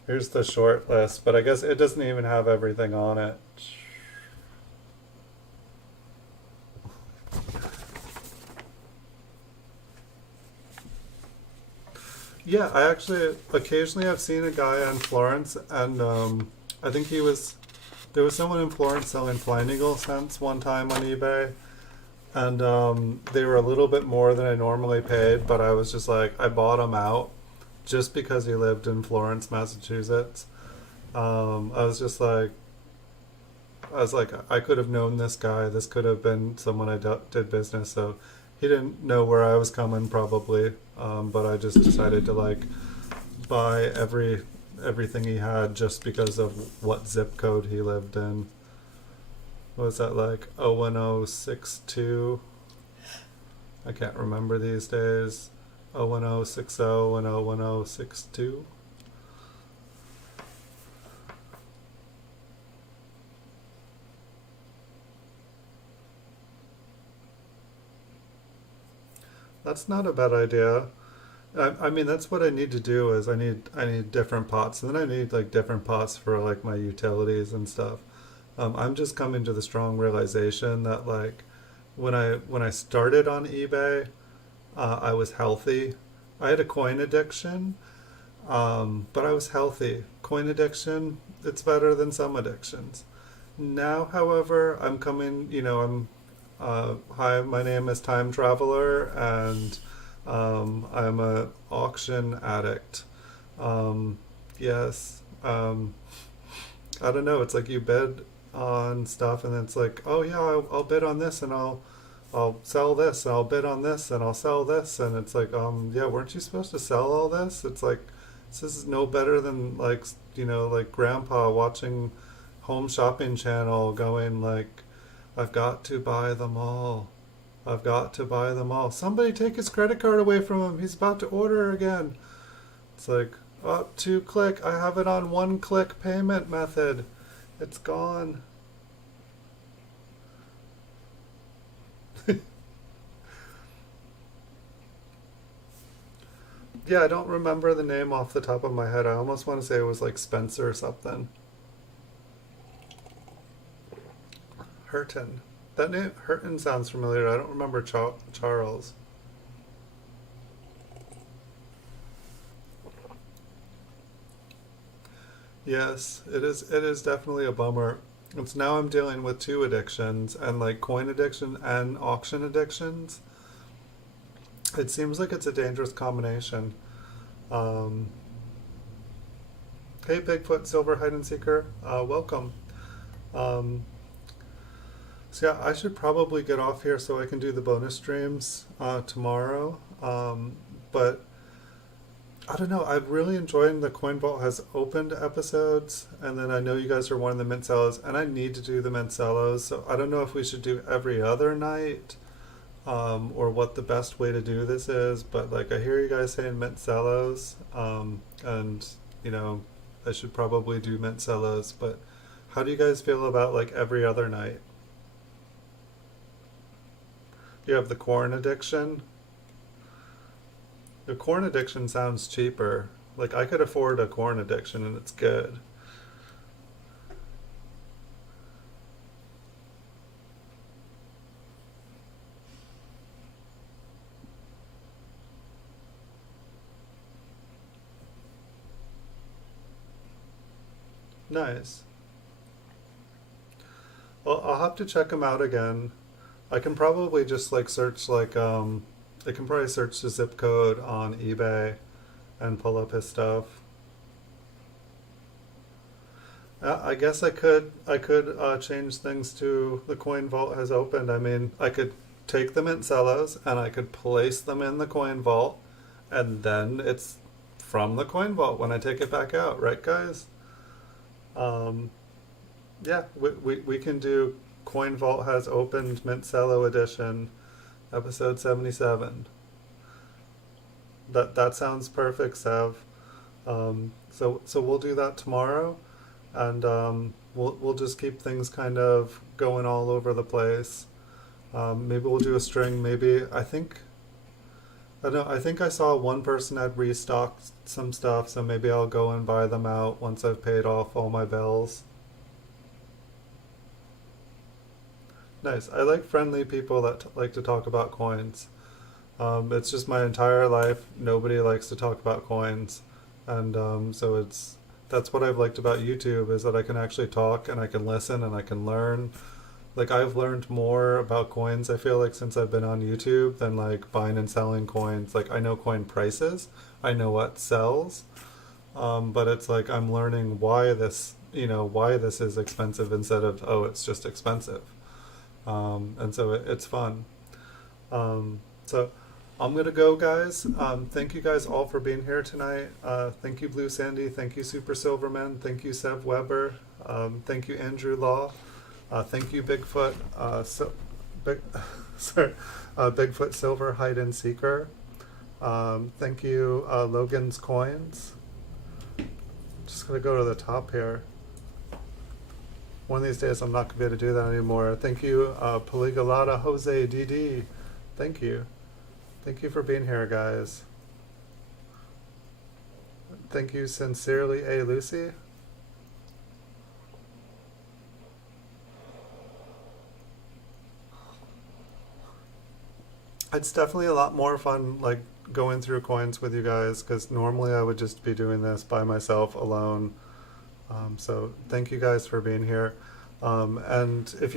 Here's the short list, but I guess it doesn't even have everything on it. Yeah, I actually occasionally I've seen a guy in Florence, and I think there was someone in Florence selling flying eagle cents one time on eBay, and they were a little bit more than I normally paid, but I was just like, I bought them out just because he lived in Florence, Massachusetts. I was like, I could have known this guy. This could have been someone I did business. So he didn't know where I was coming, probably. But I just decided to like buy everything he had just because of what zip code he lived in. What was that, like 01062? I can't remember these days. 01060 and 01062. That's not a bad idea. I mean, that's what I need to do. Is I need different pots, and then I need like different pots for like my utilities and stuff. I'm just coming to the strong realization that like when I started on eBay, I was healthy. I had a coin addiction, but I was healthy. Coin addiction, it's better than some addictions. Now, however, I'm coming. Hi, my name is Time Traveler, and I'm a auction addict. Yes. I don't know. It's like you bid on stuff, and it's like, oh yeah, I'll bid on this, and I'll sell this, and I'll bid on this, and I'll sell this, and it's like, yeah, weren't you supposed to sell all this? It's like, This is no better than like, like grandpa watching Home Shopping Channel going like, I've got to buy them all. I've got to buy them all. Somebody take his credit card away from him. He's about to order again. It's like, oh, 2-click. I have it on 1-click payment method. It's gone. Yeah, I don't remember the name off the top of my head. I almost want to say it was like Spencer or something. Hurton. That name, Hurton, sounds familiar. I don't remember Charles. Yes, it is. It is definitely a bummer. It's now I'm dealing with two addictions and like coin addiction and auction addictions. It seems like it's a dangerous combination. Um, hey, Bigfoot Silver Hide and Seeker, welcome. Um, so yeah, I should probably get off here so I can do the bonus streams tomorrow. But I don't know. I'm really enjoying the Coin Vault has opened episodes, and then I know you guys are wanting the Mincellos, and I need to do the Mincellos. So I don't know if we should do every other night, or what the best way to do this is. But like I hear you guys saying Mincellos, and you know I should probably do Mincellos. But how do you guys feel about like every other night? You have the corn addiction. The corn addiction sounds cheaper. Like I could afford a corn addiction and it's good. Nice. Well, I'll have to check him out again. I can probably just like search like I can probably search the zip code on eBay and pull up his stuff. I guess I could change things to the coin vault has opened. I mean, I could take them in Cellos and I could place them in the coin vault, and then it's from the coin vault when I take it back out, right, guys? Um, yeah, we can do Coin Vault has opened Mint Cello edition, episode 77. That sounds perfect, Sev. So we'll do that tomorrow, and we'll just keep things kind of going all over the place. Maybe we'll do a string. Maybe I don't know. I think I saw one person had restocked some stuff, so maybe I'll go and buy them out once I've paid off all my bills. Nice. I like friendly people that like to talk about coins. It's just my entire life. Nobody likes to talk about coins, and so that's what I've liked about YouTube is that I can actually talk and I can listen and I can learn. Like I've learned more about coins, I feel like, since I've been on YouTube than like buying and selling coins. Like I know coin prices, I know what sells, but it's like I'm learning why this is expensive instead of, oh, it's just expensive. And so it's fun. So I'm gonna go, guys. Thank you guys all for being here tonight. Thank you, Blue Sandy. Thank you, Super Silverman. Thank you, Sev Weber. Thank you, Andrew Law. Thank you, Bigfoot. Big, sorry, Bigfoot Silver Hide and Seeker. Thank you, Logan's Coins. Just gonna go to the top here. One of these days I'm not going to be able to do that anymore. Thank you, Polygalata Jose DD. Thank you. Thank you for being here, guys. Thank you sincerely, A. Lucy. It's definitely a lot more fun, like, going through coins with you guys, because normally I would just be doing this by myself alone. So thank you guys for being here. And if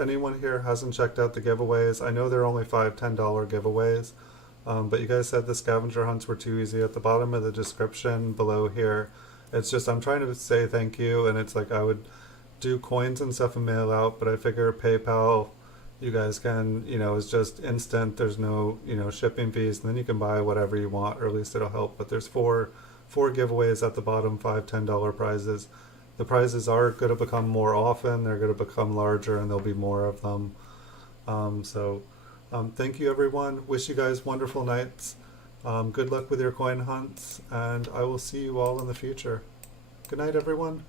anyone here hasn't checked out the giveaways, I know they're only $5, $10 giveaways, but you guys said the scavenger hunts were too easy. At the bottom of the description below here, it's just, I'm trying to say thank you, and it's like I would do coins and stuff and mail out, but I figure PayPal you guys can, it's just instant. There's no, shipping fees, and then you can buy whatever you want, or at least it'll help. But there's four giveaways at the bottom, five $10 prizes. The prizes are going to become more often. They're going to become larger, and there'll be more of them. Thank you, everyone. Wish you guys wonderful nights. Good luck with your coin hunts, and I will see you all in the future. Good night, everyone.